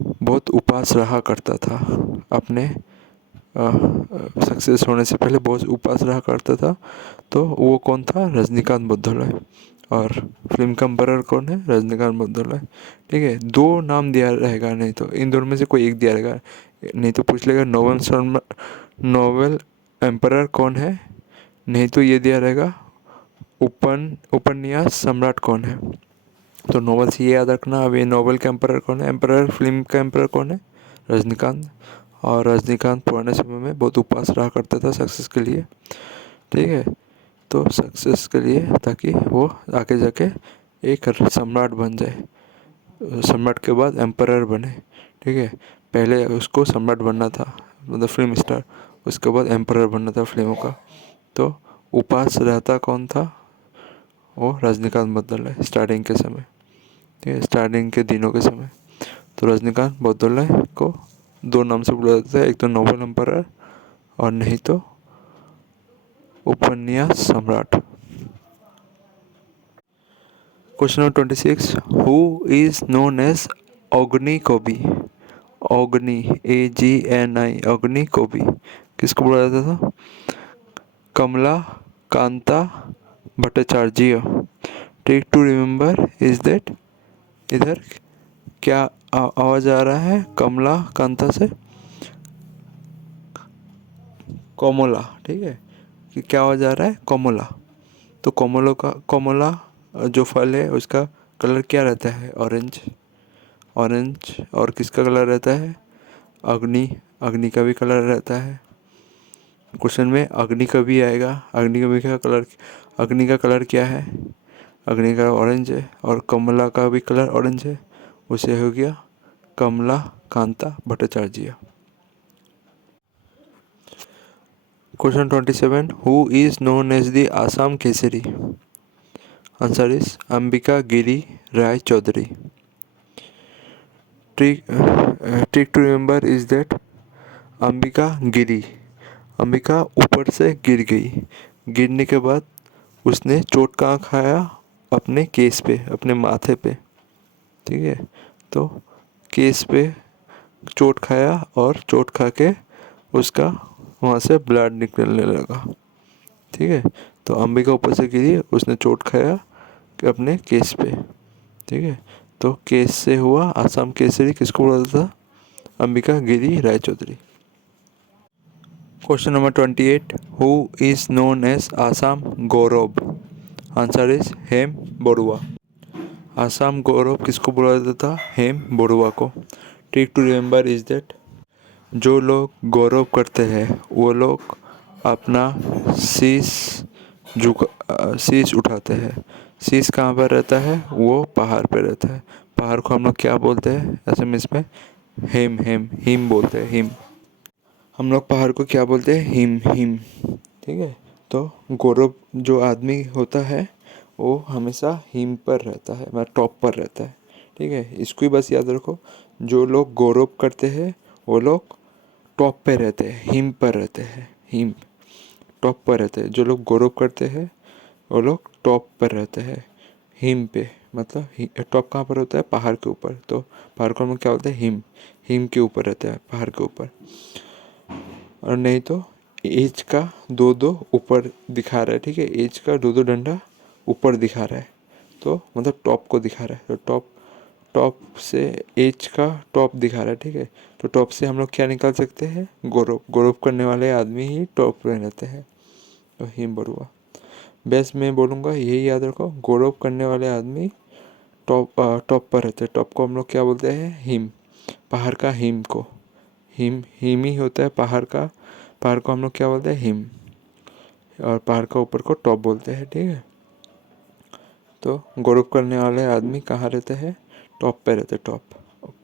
बहुत उपवास रहा करता था। अपने सक्सेस होने से पहले बहुत उपवास रहा करता था। तो वो कौन था? रजनीकांत बौद्धले। और फिल्म का एम्परर कौन है? रजनीकांत बौद्धले, ठीक है। दो नाम दिया रहेगा, नहीं तो इन दोनों में से कोई एक दिया रहेगा, नहीं तो पूछ लेगा नोवेल एम्परर कौन है, नहीं तो ये दिया रहेगा उपन्यास सम्राट कौन है। तो नोवेल से ये याद रखना। अब ये नोवेल का एम्परर कौन है? एम्परर फिल्म का एम्परर कौन है? रजनीकांत। और रजनीकांत पुराने समय में बहुत उपवास रहा करता था सक्सेस के लिए, ठीक है। तो सक्सेस के लिए, ताकि वो आगे जाके एक सम्राट बन जाए, सम्राट के बाद एम्परर बने, ठीक है। पहले उसको सम्राट बनना था, मतलब फिल्म स्टार, उसके बाद एम्परर बनना था फिल्मों का। तो उपवास रहता कौन था? वो रजनीकांत बौद्धले स्टार्टिंग के समय, ठीक है, स्टार्टिंग के दिनों के समय। तो रजनीकांत बौद्धले को दो नाम से बुलाया जाता है, एक तो नोबेल एम्परर और नहीं तो उपन्यास सम्राट। Question number 26, who is known as Agni Kavi? अग्नि, AGNI, अग्नि कवि किसको बोला जाता था? Kamala Kanta Bhattacharya. Trick to remember is that, इधर क्या आवाज आ रहा है कमला कांता से? कोमला, ठीक है। कि क्या आवाज आ रहा है? कोमला। तो कोमला जो फल है उसका कलर क्या रहता है? ऑरेंज। ऑरेंज। और किसका कलर रहता है? अग्नि। अग्नि का भी कलर रहता है। क्वेश्चन में अग्नि का भी आएगा। अग्नि का कलर क्या है? अग्नि का ऑरेंज है, और कमला का भी कलर ऑरेंज है। उसे हो गया Kamala Kanta Bhattacharya. Question 27, who is known as the Assam केसरी? Answer is Ambika Giri Rai Chaudhary. Trick to remember is that Ambika Giri, Ambika ऊपर से गिर गई। गिरने के बाद उसने चोट कहाँ खाया? अपने केस पे, अपने माथे पे, ठीक है। तो केस पे चोट खाया, और चोट खा के उसका वहाँ से ब्लड निकलने लगा, ठीक है। तो अंबिका ऊपर से गिरी, उसने चोट खाया अपने केस पे, ठीक है। तो केस से हुआ आसाम केसरी, किसको बोला था? Ambika Giri Rai Chaudhary. Question number 28, who is known as Assam गौरव? Answer is Hem Barua. आसाम गौरव किसको बोला जाता था? हेम बरुआ को। Trick to remember is that जो लोग गौरव करते हैं वो लोग अपना शीश शीश उठाते हैं। शीश कहाँ पर रहता है? वो पहाड़ पे रहता है। पहाड़ को हम लोग क्या बोलते हैं असमीज में? हिम। हिम बोलते हैं, हिम। हम लोग पहाड़ को क्या बोलते हैं? हिम, हिम, ठीक है। तो गौरव जो आदमी होता है वो हमेशा हिम पर रहता है, मतलब टॉप पर रहता है, ठीक है, इसको ही बस याद रखो। जो लोग गौरव करते हैं वो लोग टॉप पे रहते हैं, हिम पर रहते हैं, हिम टॉप पर रहते हैं। जो लोग गौरव करते हैं वो लोग टॉप पर रहते हैं, हिम पे। मतलब टॉप कहाँ पर होता है? पहाड़ के ऊपर। तो पहाड़ को हम क्या बोलते हैं? हिम। हिम के ऊपर रहता है, पहाड़ के ऊपर। और नहीं तो एज का दो दो ऊपर दिखा रहा है, ठीक है, एज का दो दो डंडा ऊपर दिखा रहा है, तो मतलब टॉप को दिखा रहा है। तो टॉप, टॉप से एज का टॉप दिखा रहा है, ठीक है। तो टॉप से हम लोग क्या निकाल सकते हैं? गौरव। गौरव करने वाले आदमी ही टॉप पे रहते हैं, तो हिम बरुआ। बेस्ट मैं बोलूँगा यही याद रखो, गौरव करने वाले आदमी टॉप पर रहते हैं। टॉप को हम लोग क्या बोलते हैं? हिम। पहाड़ का हिम को, हिम ही होता है पहाड़ का। पहाड़ को हम लोग क्या बोलते हैं? हिम। और पहाड़ का ऊपर को टॉप बोलते हैं, ठीक है। तो गौरव करने वाले आदमी कहाँ रहते हैं? टॉप पे रहते, टॉप।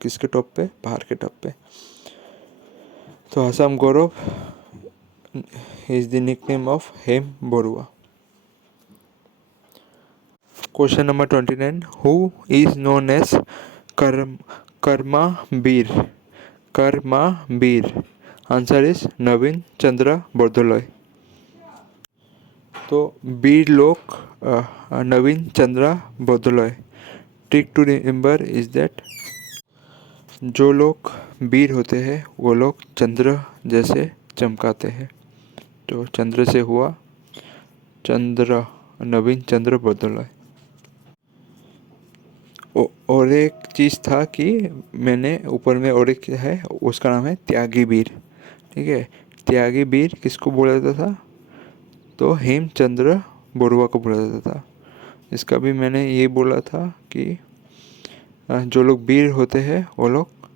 किसके टॉप पे? पहाड़ के टॉप पे। तो आसाम गौरव is the nickname of Hem Barua. Question number 29, who is known as कर्मा बीर? कर्मा बीर। Answer is Naveen Chandra Bordoloi. तो बीर लोग Naveen Chandra Bordoloi. Trick to remember is that जो लोग वीर होते हैं वो लोग चंद्र जैसे चमकाते हैं। तो चंद्र से हुआ चंद्र, नवीन चंद्र बोरदोलोई। और एक चीज़ था कि मैंने ऊपर में और एक है, उसका नाम है त्यागी वीर, ठीक है। त्यागी वीर किसको बोला जाता था? तो हेमचंद्र बरुआ को बोला जाता था। इसका भी मैंने ये बोला था कि जो लोग वीर होते हैं वो लोग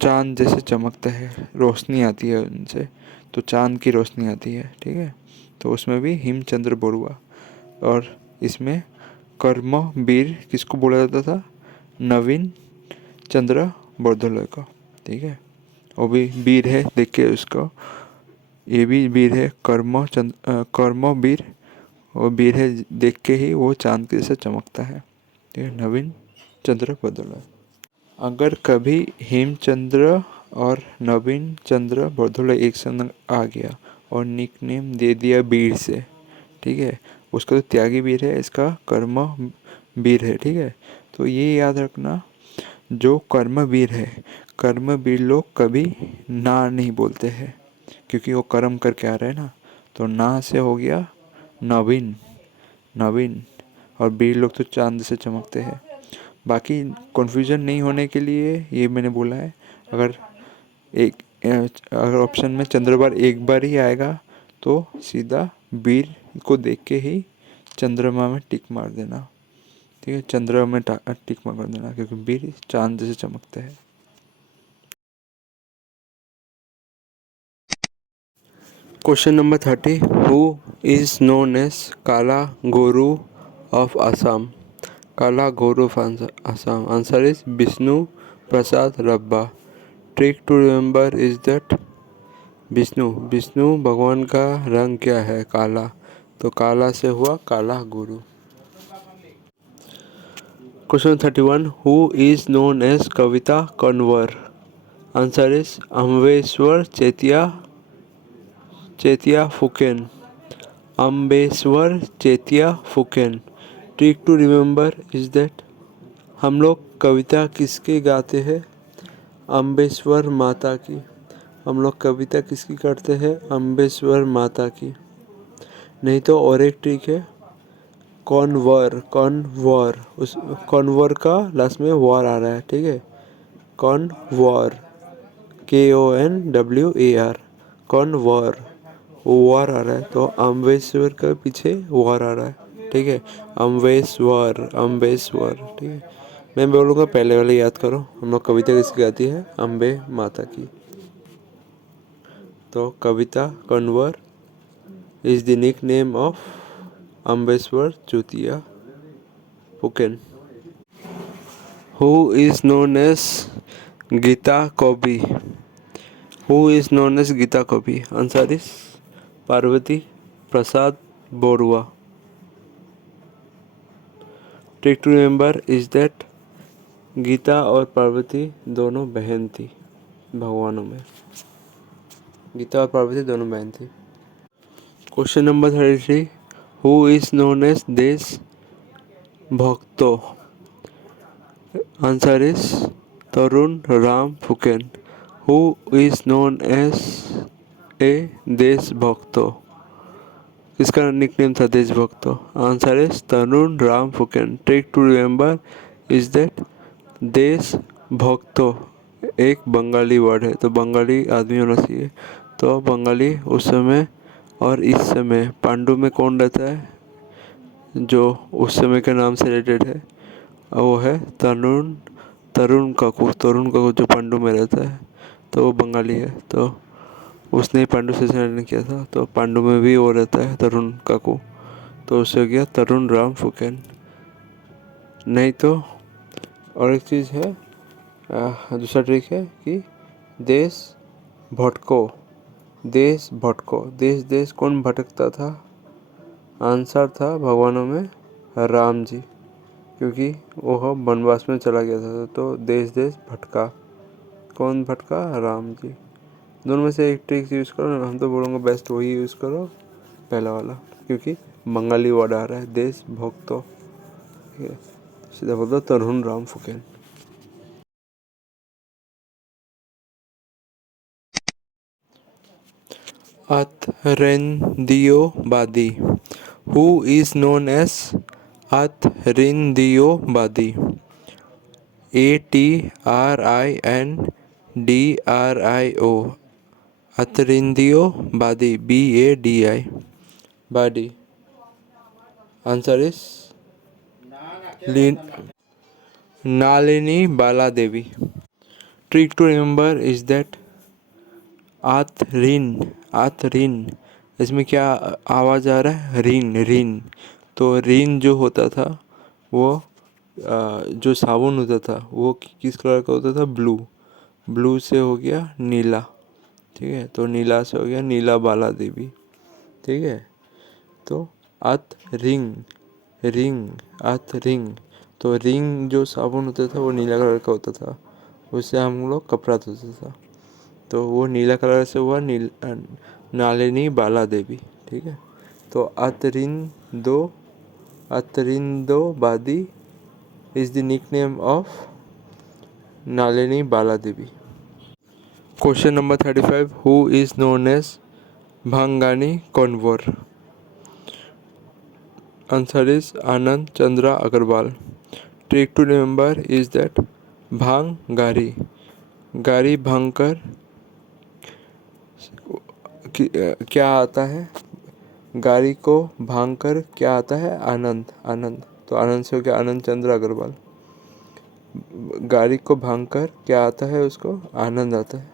चांद जैसे चमकते हैं, रोशनी आती है उनसे, तो चांद की रोशनी आती है, ठीक है। तो उसमें भी हेमचंद्र बरुआ। और इसमें कर्मवीर किसको बोला जाता था? नवीन चंद्र बोरदोलोई को, ठीक है। वो भी वीर है, देख के उसको, ये भी वीर है, कर्मवीर। वो वीर है, देख के ही वो चांद के जैसे चमकता है, ठीक है, नवीन चंद्र बोरदोलोई। अगर कभी हेमचंद्र और नवीन चंद्र बोरदोलोई एक संग आ गया और निकनेम दे दिया वीर से, ठीक है, उसका तो त्यागी वीर है, इसका कर्म वीर है, ठीक है। तो ये याद रखना, जो कर्मवीर है, कर्मवीर लोग कभी ना नहीं बोलते हैं, क्योंकि वो कर्म करके आ रहे हैं ना। तो ना से हो गया नवीन, नवीन। और वीर लोग तो चांद से चमकते हैं। बाकी कन्फ्यूजन नहीं होने के लिए ये मैंने बोला है। अगर एक अगर ऑप्शन में चंद्रबार एक बार ही आएगा तो सीधा वीर को देख के ही चंद्रमा में टिक मार देना, ठीक है। चंद्रमा में टिक मार देना, क्योंकि वीर चांद जैसे चमकते हैं। Question number 30, who is known as काला गोरू ऑफ आसाम? काला गोरू of Assam. Answer is Bishnu Prasad Rabha. Trick to remember is that Bishnu, Vishnu भगवान का रंग क्या है? काला। तो काला से हुआ काला गुरु। Question 31, who is known as कविता कन्वर? Answer is Ambeshwar Chetia Phukan. Ambeshwar Chetia Phukan. Trick to remember is that हम लोग कविता किसके गाते हैं? अम्बेश्वर माता की। हम लोग कविता किसकी करते हैं? अम्बेश्वर माता की। नहीं तो और एक ट्रिक है, कॉन्वर, कॉन्वर, उस कॉन्वर का लास्ट में वॉर आ रहा है, ठीक है। कॉन्वर, KONWAR, कॉन्वर, वॉर आ रहा है, तो अम्बेश्वर का पीछे वॉर आ रहा है, ठीक है। अम्बेश्वर, अम्बेश्वर, ठीक है। मैं बोलूँगा पहले वाले याद करो, हम लोग कविता किसकी गाती है? अम्बे माता की। तो कविता कन्वर is the nickname of Ambeshwar Chutia Phukan. Who is known as गीता कवि? हु इज नोन एज गीता कवि? Answer is Parvati Prasad Baruah. Trick to remember is that Geeta और पार्वती दोनों बहन थी भगवानों में। गीता और पार्वती दोनों बहन थी। Question number 33, who is known as देश भक्तो? Answer is Tarun Ram Phukan. Who is known as a देशभक्तो? इसका निकनेम था देशभक्तो। Answer is Tarun Ram Phukan. Trick to remember is that देशभक्तो एक बंगाली वर्ड है, तो बंगाली आदमी होना चाहिए। तो बंगाली उस समय और इस समय पांडु में कौन रहता है जो उस समय के नाम से रिलेटेड है? वो है तरुण तरुण काकू जो पांडु में रहता है, तो वो बंगाली है। तो उसने ही पांडु से स्नेह किया था, तो पांडु में भी वो रहता है तरुण काकू, तो उससे हो गया तरुण राम फुकेन। नहीं तो और एक चीज़ है, दूसरा ट्रिक है कि देश भटको। देश भटको, देश देश कौन भटकता था? आंसर था भगवानों में राम जी, क्योंकि वह वनवास में चला गया था। तो देश देश भटका, कौन भटका? राम जी। दोनों में से एक ट्रिक यूज़ करो ना, हम तो बोलूँगा बेस्ट वही यूज़ करो, पहला वाला, क्योंकि बंगाली वर्ड आ रहा है देश भक्तो। ठीक है, सीधा बोल दो तरुण राम फुकेन। अतरिंदियोबादी, हु इज नोन एज अतरिंदियोबादी? ATRINDRIO, अतरिंदियोबादी, BADI, बाडी। Answer is Nalini Bala Devi. Trick to remember is that आथरीन, इसमें क्या आवाज़ आ रहा है? रीन। तो रीन जो होता था वो जो साबुन होता था वो किस कलर का होता था? ब्लू से हो गया नीला। ठीक है, तो नीला से हो गया नीला बाला देवी। ठीक है, तो अत रिंग, तो रिंग जो साबुन होता था वो नीला कलर का होता था, उससे हम लोग कपड़ा धोते था, तो वो नीला कलर से हुआ नालिनी बाला देवी। ठीक है, तो अतरिंदोबादी is the nickname of Nalini Bala Devi. Question number 35, who is known as भांगानी कन्वर? Answer is Anand Chandra Agarwal. Trick to remember is that भांग गारी भांगकर क्या आता है? गाड़ी को भांगकर क्या आता है? आनंद। तो आनंद से हो गया आनंद चंद्र अग्रवाल। गाड़ी को भांगकर क्या आता है? उसको आनंद आता है,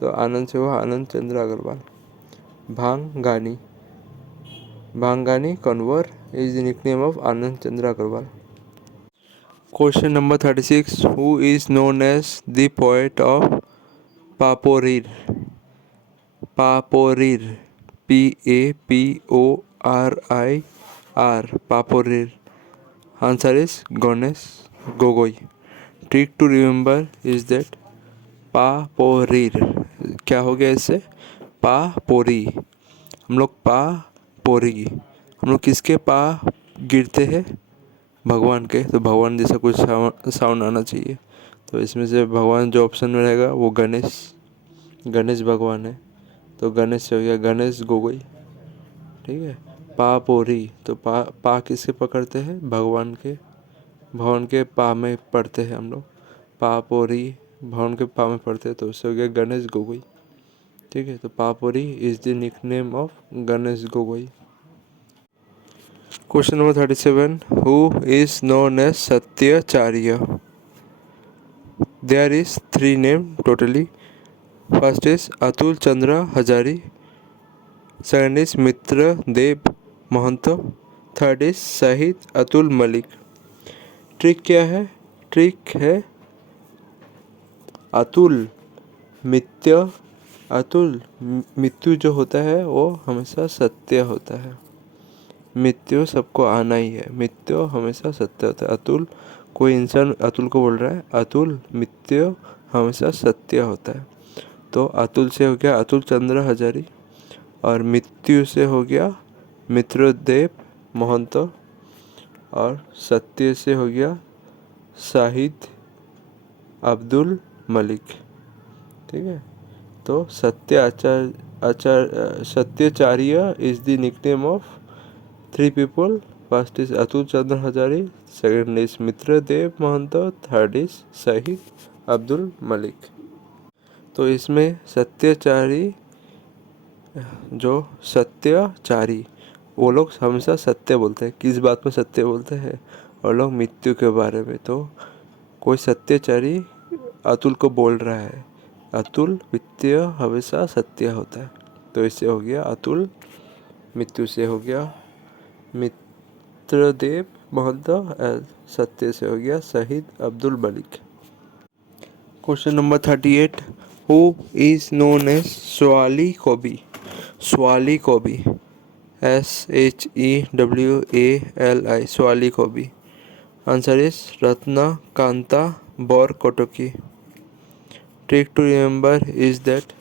तो आनंद से हुआ आनंद चंद्र अग्रवाल। भांगानी कन्वर is the nickname of Anand Chandra Agarwal. Question number 36, who is known as the poet of पापोरिर? PAPORIR, पापोरिर। Answer is Ganesh Gogoi. Trick to remember is that पापोरिर क्या हो गया इससे? पापोरी। हम लोग किसके गिरते हैं? भगवान के, तो भगवान जैसा कुछ साउंड आना चाहिए, तो इसमें से भगवान जो ऑप्शन में रहेगा वो गणेश भगवान है, तो गणेश से हो गया गणेश गोगोई। ठीक है, पापोरी, तो पा किसके पकड़ते हैं? भगवान के पा में पढ़ते हैं हम लोग, पापोरी भगवान के पा में पढ़ते हैं, तो उससे हो गया गणेश गोगोई। ठीक है, तो पापोरी is the nickname of Ganesh Gogoi. Question number 37, who is known as सत्याचार्य? There is 3 name totally. First is Atul Chandra Hazari, second is Mitra Dev Mahanta, third is शहीद अतुल मलिक। ट्रिक क्या है? ट्रिक है मृत्यु जो होता है वो हमेशा सत्य होता है। मृत्यु सबको आना ही है, मृत्यु हमेशा सत्य होता है। अतुल कोई इंसान अतुल को बोल रहा है अतुल मृत्यु हमेशा सत्य होता है। तो अतुल से हो गया अतुल चंद्र हजारी, और मृत्यु से हो गया मित्रदेव महंतो, और सत्य से हो गया शाहिद अब्दुल मलिक। ठीक है, तो सत्याचार्य is the nickname of 3 people. First is Atul Chandra Hazari, second is Mitradev Mahanta, third is शहीद अब्दुल मलिक। तो इसमें सत्याचारी, जो सत्याचारी वो लोग हमेशा सत्य बोलते हैं। किस बात में सत्य बोलते हैं? और लोग मृत्यु के बारे में। तो कोई सत्याचारी अतुल को बोल रहा है अतुल मृत्यु हमेशा सत्य होता है। तो इससे हो गया अतुल, मृत्यु से हो गया मित्रदेव महंतो, सत्य से हो गया शहीद Abdul Malik. Question number 38, who is known as स्वाली कोबी? स्वाली कोबी, SHEWALI, स्वाली कोबी। Answer is Ratnakanta Borkotoky. Trick to remember is that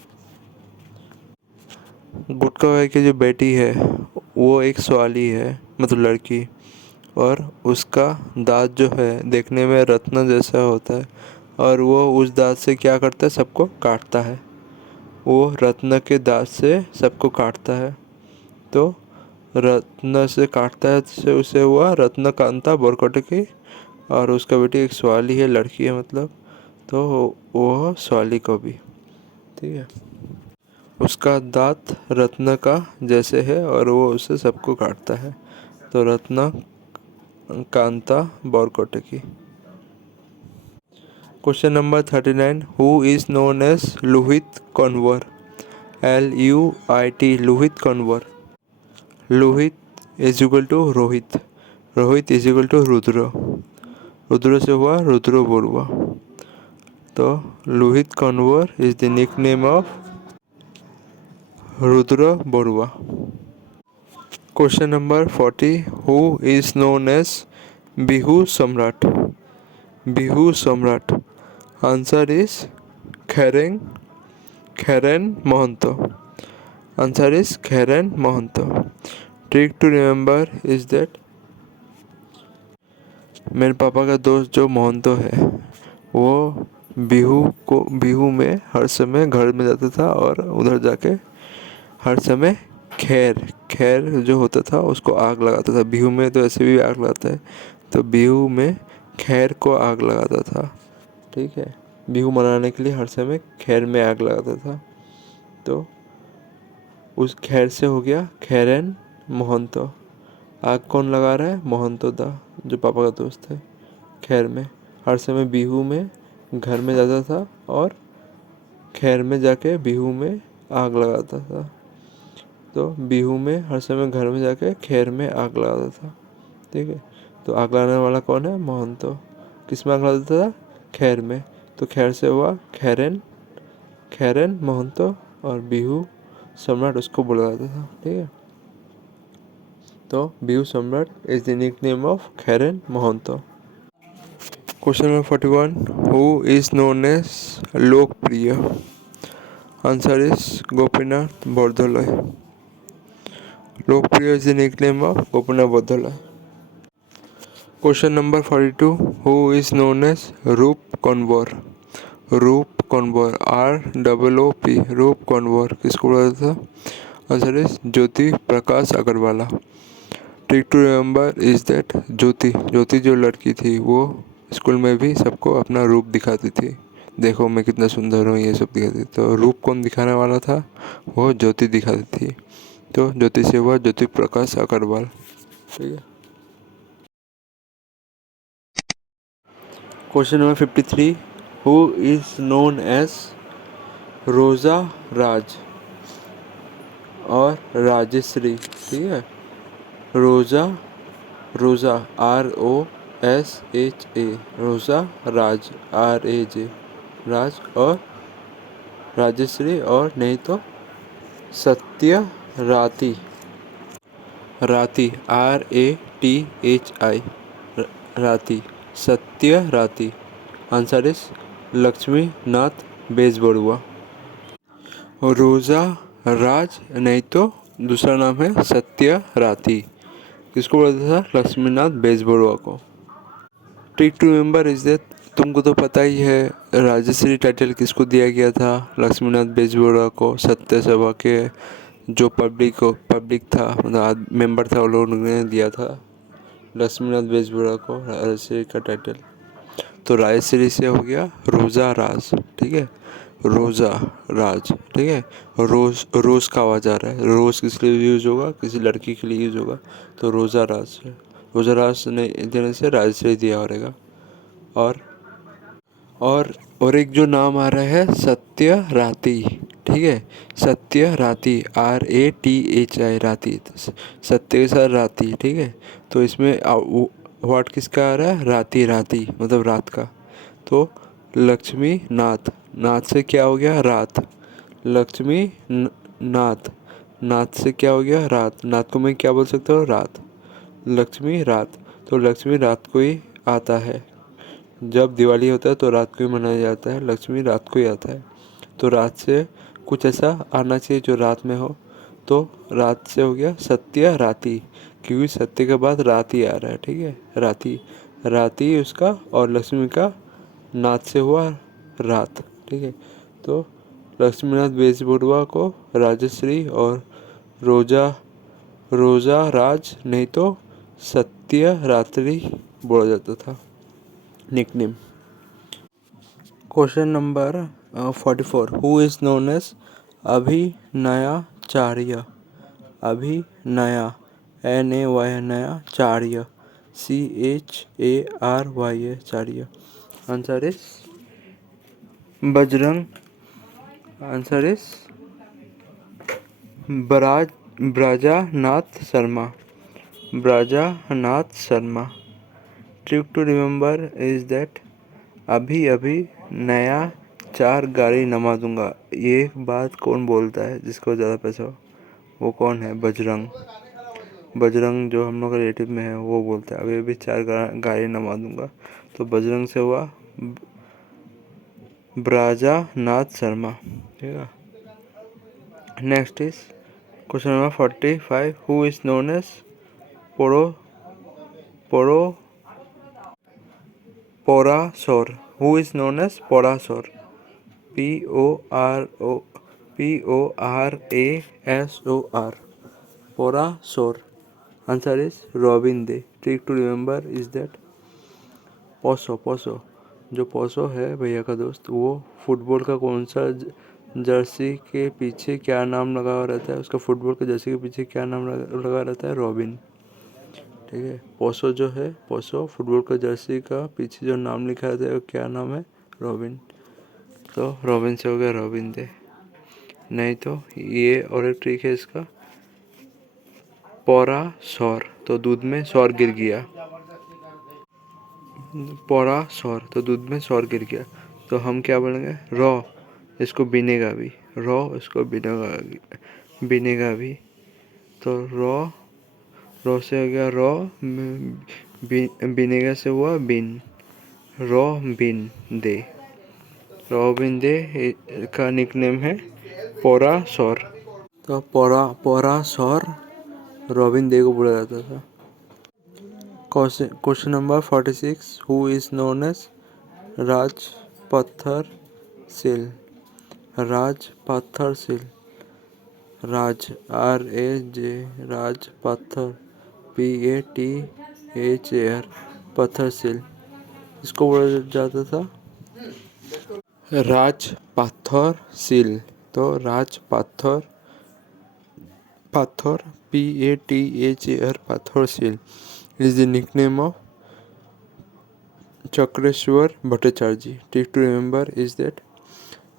गुटका भाई की जो बेटी है वो एक स्वाली है, मतलब लड़की, और उसका दांत जो है देखने में रत्न जैसा होता है, और वो उस दांत से क्या करता है? सबको काटता है। वो रत्न के दांत से सबको काटता है। तो रत्न से काटता है तो उसे हुआ रत्नकांता बोरकोटकी, और उसका बेटी एक स्वाली है, लड़की है मतलब, तो वो स्वाली को भी। ठीक है, उसका दांत रत्न का जैसे है और वो उसे सबको काटता है, तो Ratna Kanta Borkotoky. Question number 39, who is known as Lohit कण्वर? LUIT, लोहित कण्वर। Lohit is equal to Rohit, Rohit is equal to Rudra, Rudra से हुआ रुद्र बरुआ। तो लोहित कण्वर is the nickname of Rudra Barua. Question number 40, who is known as Bihu सम्राट? बिहू सम्राट, answer is Kheren Mahanta. Answer is Kheren Mahanta. Trick to remember is that मेरे पापा का दोस्त जो महंतो है वो बिहू में हर समय घर में जाता था और उधर जाके हर समय खैर जो होता था उसको आग लगाता था। बिहू में तो ऐसे भी आग लगाता है, तो बिहू में खैर को आग लगाता था। ठीक है, बिहू मनाने के लिए हर समय खैर में आग लगाता था। तो उस खैर से हो गया खेरेन महंतो। आग कौन लगा रहा है? महंतो दा, जो पापा का दोस्त है। खैर में हर समय बिहू में घर में जाता था और खैर में जाके बिहू में आग लगाता था। तो बिहू में हर समय घर में जाके खैर में आग लगाता था। ठीक है, तो आग लगाने वाला कौन है? महंतो। किस में आग लगाता था? खैर में। तो खैर से हुआ खेरेन महंतो, और बिहू सम्राट उसको बोला जाता था। ठीक है, तो बिहू सम्राट is the nickname of Kheren Mahanta. Question number 41, who is known as लोकप्रिय? Answer is Gopinath Bordoloi. लोकप्रिय is the nickname of Gopinath Bordoloi. Question number 42, who is known as रूप कण्वर? रूप कण्वर, ROOP, रूप कण्वर किसको बोला जाता था? Answer is Jyoti Prasad Agarwala. Trick to remember is that Jyoti जो लड़की थी वो स्कूल में भी सबको अपना रूप दिखाती थी। देखो मैं कितना सुंदर हूँ, ये सब दिखाती थी। तो रूप कौन दिखाने वाला था? वो ज्योति दिखाती थी। तो ज्योति से हुआ ज्योति प्रकाश अग्रवाल। ठीक है, question number 53, who is known as Roja Raj और राजश्री? ठीक है, रोजा ROSHA, रोजा राज RAJ, राज, और राजश्री, और नहीं तो सत्य राती RATHI, राती, सत्यराती। आंसर इज लक्ष्मी नाथ बेजबरुआ। रोजा राज नहीं तो दूसरा नाम है सत्यराती। किसको बोलता था? लक्ष्मीनाथ बेजबरुआ को। Trick to remember is that तुमको तो पता ही है राजश्री टाइटल किसको दिया गया था? लक्ष्मीनाथ बेजबरुआ को। सत्य सभा के जो पब्लिक था, मतलब मेंबर था, उन लोगों ने दिया था लक्ष्मीनाथ बेजबरुआ को राजश्री का टाइटल। तो राजश्री से हो गया रोजा राज, ठीक है, रोजा राज, ठीक है। रोज रोज का आवाज आ रहा है, रोज किस लिए यूज होगा? किसी लड़की के लिए यूज होगा, तो रोजा राज है। रोजा राज ने देने से राजश्री दिया रहेगा। और और एक जो नाम आ रहा है सत्यराती, ठीक है, सत्यराती, RATHI राती, सत्य के साथ राती, ठीक है। तो इसमें वाट किसका आ रहा है? राती, राती मतलब रात का। तो लक्ष्मी नाथ, नाथ से क्या हो गया? रात। लक्ष्मी नाथ, नाथ से क्या हो गया? रात। नाथ को मैं क्या बोल सकता हूँ? रात। लक्ष्मी रात, तो लक्ष्मी रात को ही आता है। जब दिवाली होता है तो रात को ही मनाया जाता है, लक्ष्मी रात को ही आता है। तो रात से कुछ ऐसा आना चाहिए जो रात में हो, तो रात से हो गया सत्य राती, क्योंकि सत्य के बाद रात ही आ रहा है, ठीक है, राती। राती उसका और लक्ष्मी का नाथ से हुआ रात, ठीक है। तो लक्ष्मीनाथ बेजबरुआ को राजश्री और रोजा रोजा राज नहीं तो सत्य रात्रि बोला जाता था, nickname. Question number 44। Who is known as अभिनयाचार्य? अभिनया, NAY नया, चार्य, CHARY चार्य। Answer is Bajrang. Answer is Brajanath Sharma. Brajanath Sharma. Trick to remember is that अभी अभी नया 4 गाड़ी नवा दूंगा। ये बात कौन बोलता है जिसको ज़्यादा पैसा हो? वो कौन है? बजरंग। बजरंग जो हम लोग रिलेटिव में है वो बोलता है अभी अभी 4 गाड़ी नवा दूंगा। तो बजरंग से हुआ ब्रजानाथ शर्मा, ठीक है। Next is question number 45। Who is known as पोरो पोरो पोरासोर? हु इज नोन एज पोरासोर? PORASOR, पोरासोर। Answer is Robin Dey. Trick to remember is that पोसो जो पोसो है भैया का दोस्त, वो फुटबॉल का कौन सा जर्सी के पीछे क्या नाम लगा हुआ रहता है? उसका फुटबॉल के जर्सी के पीछे क्या नाम लगा रहता है? रॉबिन, ठीक है। पोसो जो है, पोसो फुटबॉल का जर्सी का पीछे जो नाम लिखा रहता है वो क्या नाम है? रॉबिन। तो रॉबिन से हो गया रॉबिन दे। नहीं तो ये और एक ट्रिक है इसका, पोरासोर, तो दूध में सौर गिर गया। पोरासोर, तो दूध में सौर गिर गया। तो हम क्या बोलेंगे? रॉ, इसको बिनेगा भी, रॉ इसको बिनेगा भी। तो रॉ से हो गया रॉ, बिनेगा से हुआ बिन, रॉ बिन दे। रॉबिन दे का निकनेम है पोरासोर। तो पोरासोर रॉबिन दे को बोला जाता था। Question number 46। Who is known as राज पत्थर सिल? राज पत्थर सिल। राज, RAJ, राज पत्थर, PATHAR, पत्थर सिल। इसको बोला जाता था राज पाथर सिल। तो राज पाथर PATHAR, पाथर सिल is the nickname of Chakreshwar Bhattacharya. Trick to remember is that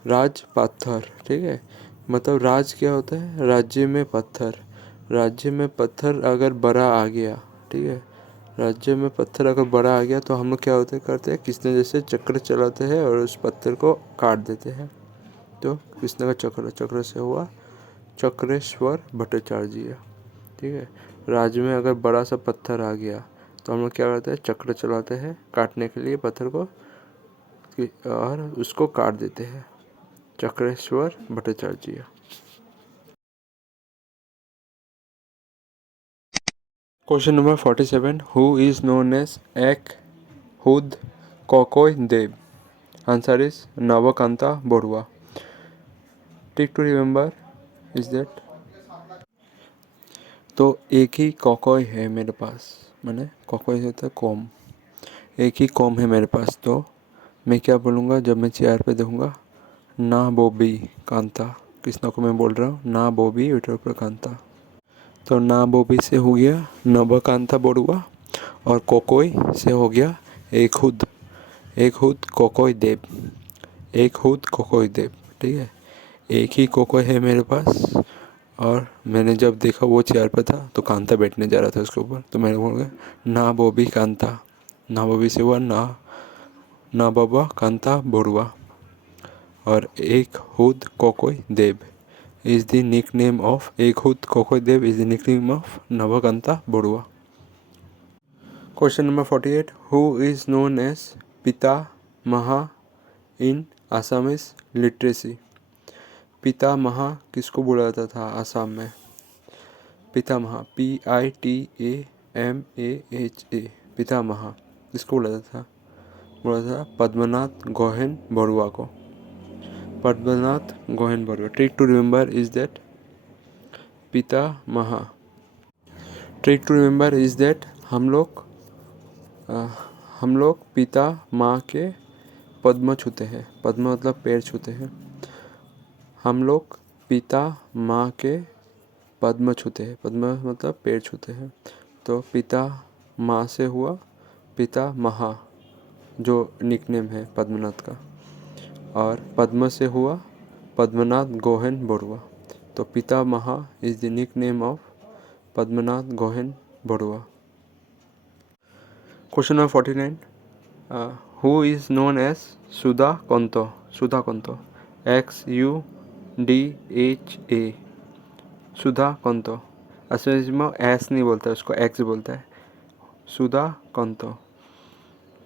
राज पाथर, ठीक है, मतलब राज क्या होता है? राज्य में पत्थर। राज्य में पत्थर अगर बड़ा आ गया, ठीक है, राज्य में पत्थर अगर बड़ा आ गया तो हम लोग क्या करते हैं, किसने जैसे चक्र चलाते हैं और उस पत्थर को काट देते हैं। तो कृष्ण का चक्र से हुआ चक्रेश्वर भट्टाचार्य, ठीक है। राज्य में अगर बड़ा सा पत्थर आ गया तो हम लोग क्या करते हैं, चक्र चलाते हैं काटने के लिए पत्थर को और उसको काट देते हैं। Chakreshwar Bhattacharya. Question number 47, who is known as एक हुद कॉकोय देव? Answer is Navakanta Barua. Trick to remember is that, तो एक ही कॉकॉय है मेरे पास, मैंने कॉकॉय होता है कॉम, एक ही कॉम है मेरे पास, तो मैं क्या बोलूँगा जब मैं चेयर पे देखूँगा, ना बोबी कांता। किसना को मैं बोल रहा हूँ, ना बोबी विटर पर कांता। तो ना बोबी से हो गया नवकांता बरुआ और कोकोई से हो गया एक हुद कोकोई देव, एक हुद कोकोई देव। ठीक है, एक ही कोकोई है मेरे पास और मैंने जब देखा वो चेयर पर था तो कांता बैठने जा रहा था उसके ऊपर, तो मैंने बोल गया ना बोबी कांता, ना बोबी से हुआ ना बाबा कांता बरुआ और एक हुद कोकोई देव is the nickname of Ekhud Kokodev is the nickname of Navakanta Borua. Question number 48, who is known as Pita Maha in Assamese literacy? पिता महा किसको बोला जाता था आसाम में? पिता महा PITAMAHA, पिता महा किसको बोला जाता था? बोला था पद्मनाथ गोहेन बरुआ को, Padmanath Gohain Barua. Trick to remember is that पिता महा। Trick to remember is that हम लोग पिता माँ के पद्म छूते हैं, पद्म मतलब पैर छूते हैं, हम लोग पिता माँ के पद्म छूते हैं, पद्म मतलब पैर छूते हैं। तो पिता माँ से हुआ पिता महा जो निकनेम है पद्मनाथ का, और पद्म से हुआ पद्मनाथ गोहेन बरुआ। तो पिता महा is the nickname of Padmanath Gohain Barua. Question number 49, who is known as सुधा कंतो? सुधा कंतो XUDHA, सुधा कंतो। असली में एस नहीं बोलता है, उसको एक्स बोलता है, सुधा कंतो।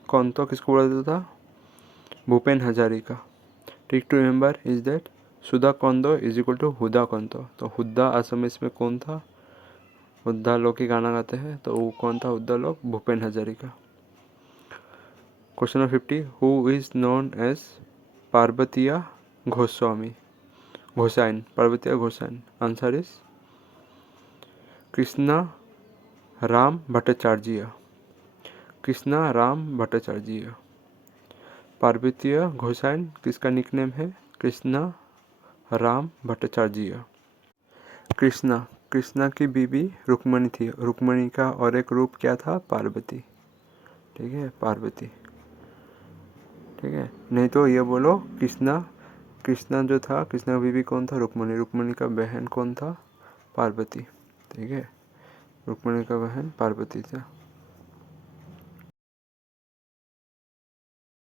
कंतो किसको बोला जाता था? Bhupen Hazarika. Trick to remember is that सुधा कंदो इज इक्वल टू हुदा कंतो। तो हुद्दा असमीज में कौन था? हुद्दा लोग ही गाना गाते हैं, तो वो कौन था हुद्दा लोग? Bhupen Hazarika. Question number 50, who is known as पार्वतिया घोसाइन? पार्वतिया घोसाइन। Answer is Krishna Ram Bhattacharya, Krishna Ram Bhattacharya. पार्वतीय घोसाइन किसका निकनेम है? कृष्णा राम भट्टाचार्य। कृष्णा की बीबी रुक्मणी थी, रुक्मणी का और एक रूप क्या था? पार्वती। ठीक है, पार्वती। ठीक है, नहीं तो ये बोलो कृष्णा जो था, कृष्णा का बीबी कौन था? रुक्मणी का बहन कौन था? पार्वती। ठीक है, रुक्मणी का बहन पार्वती था।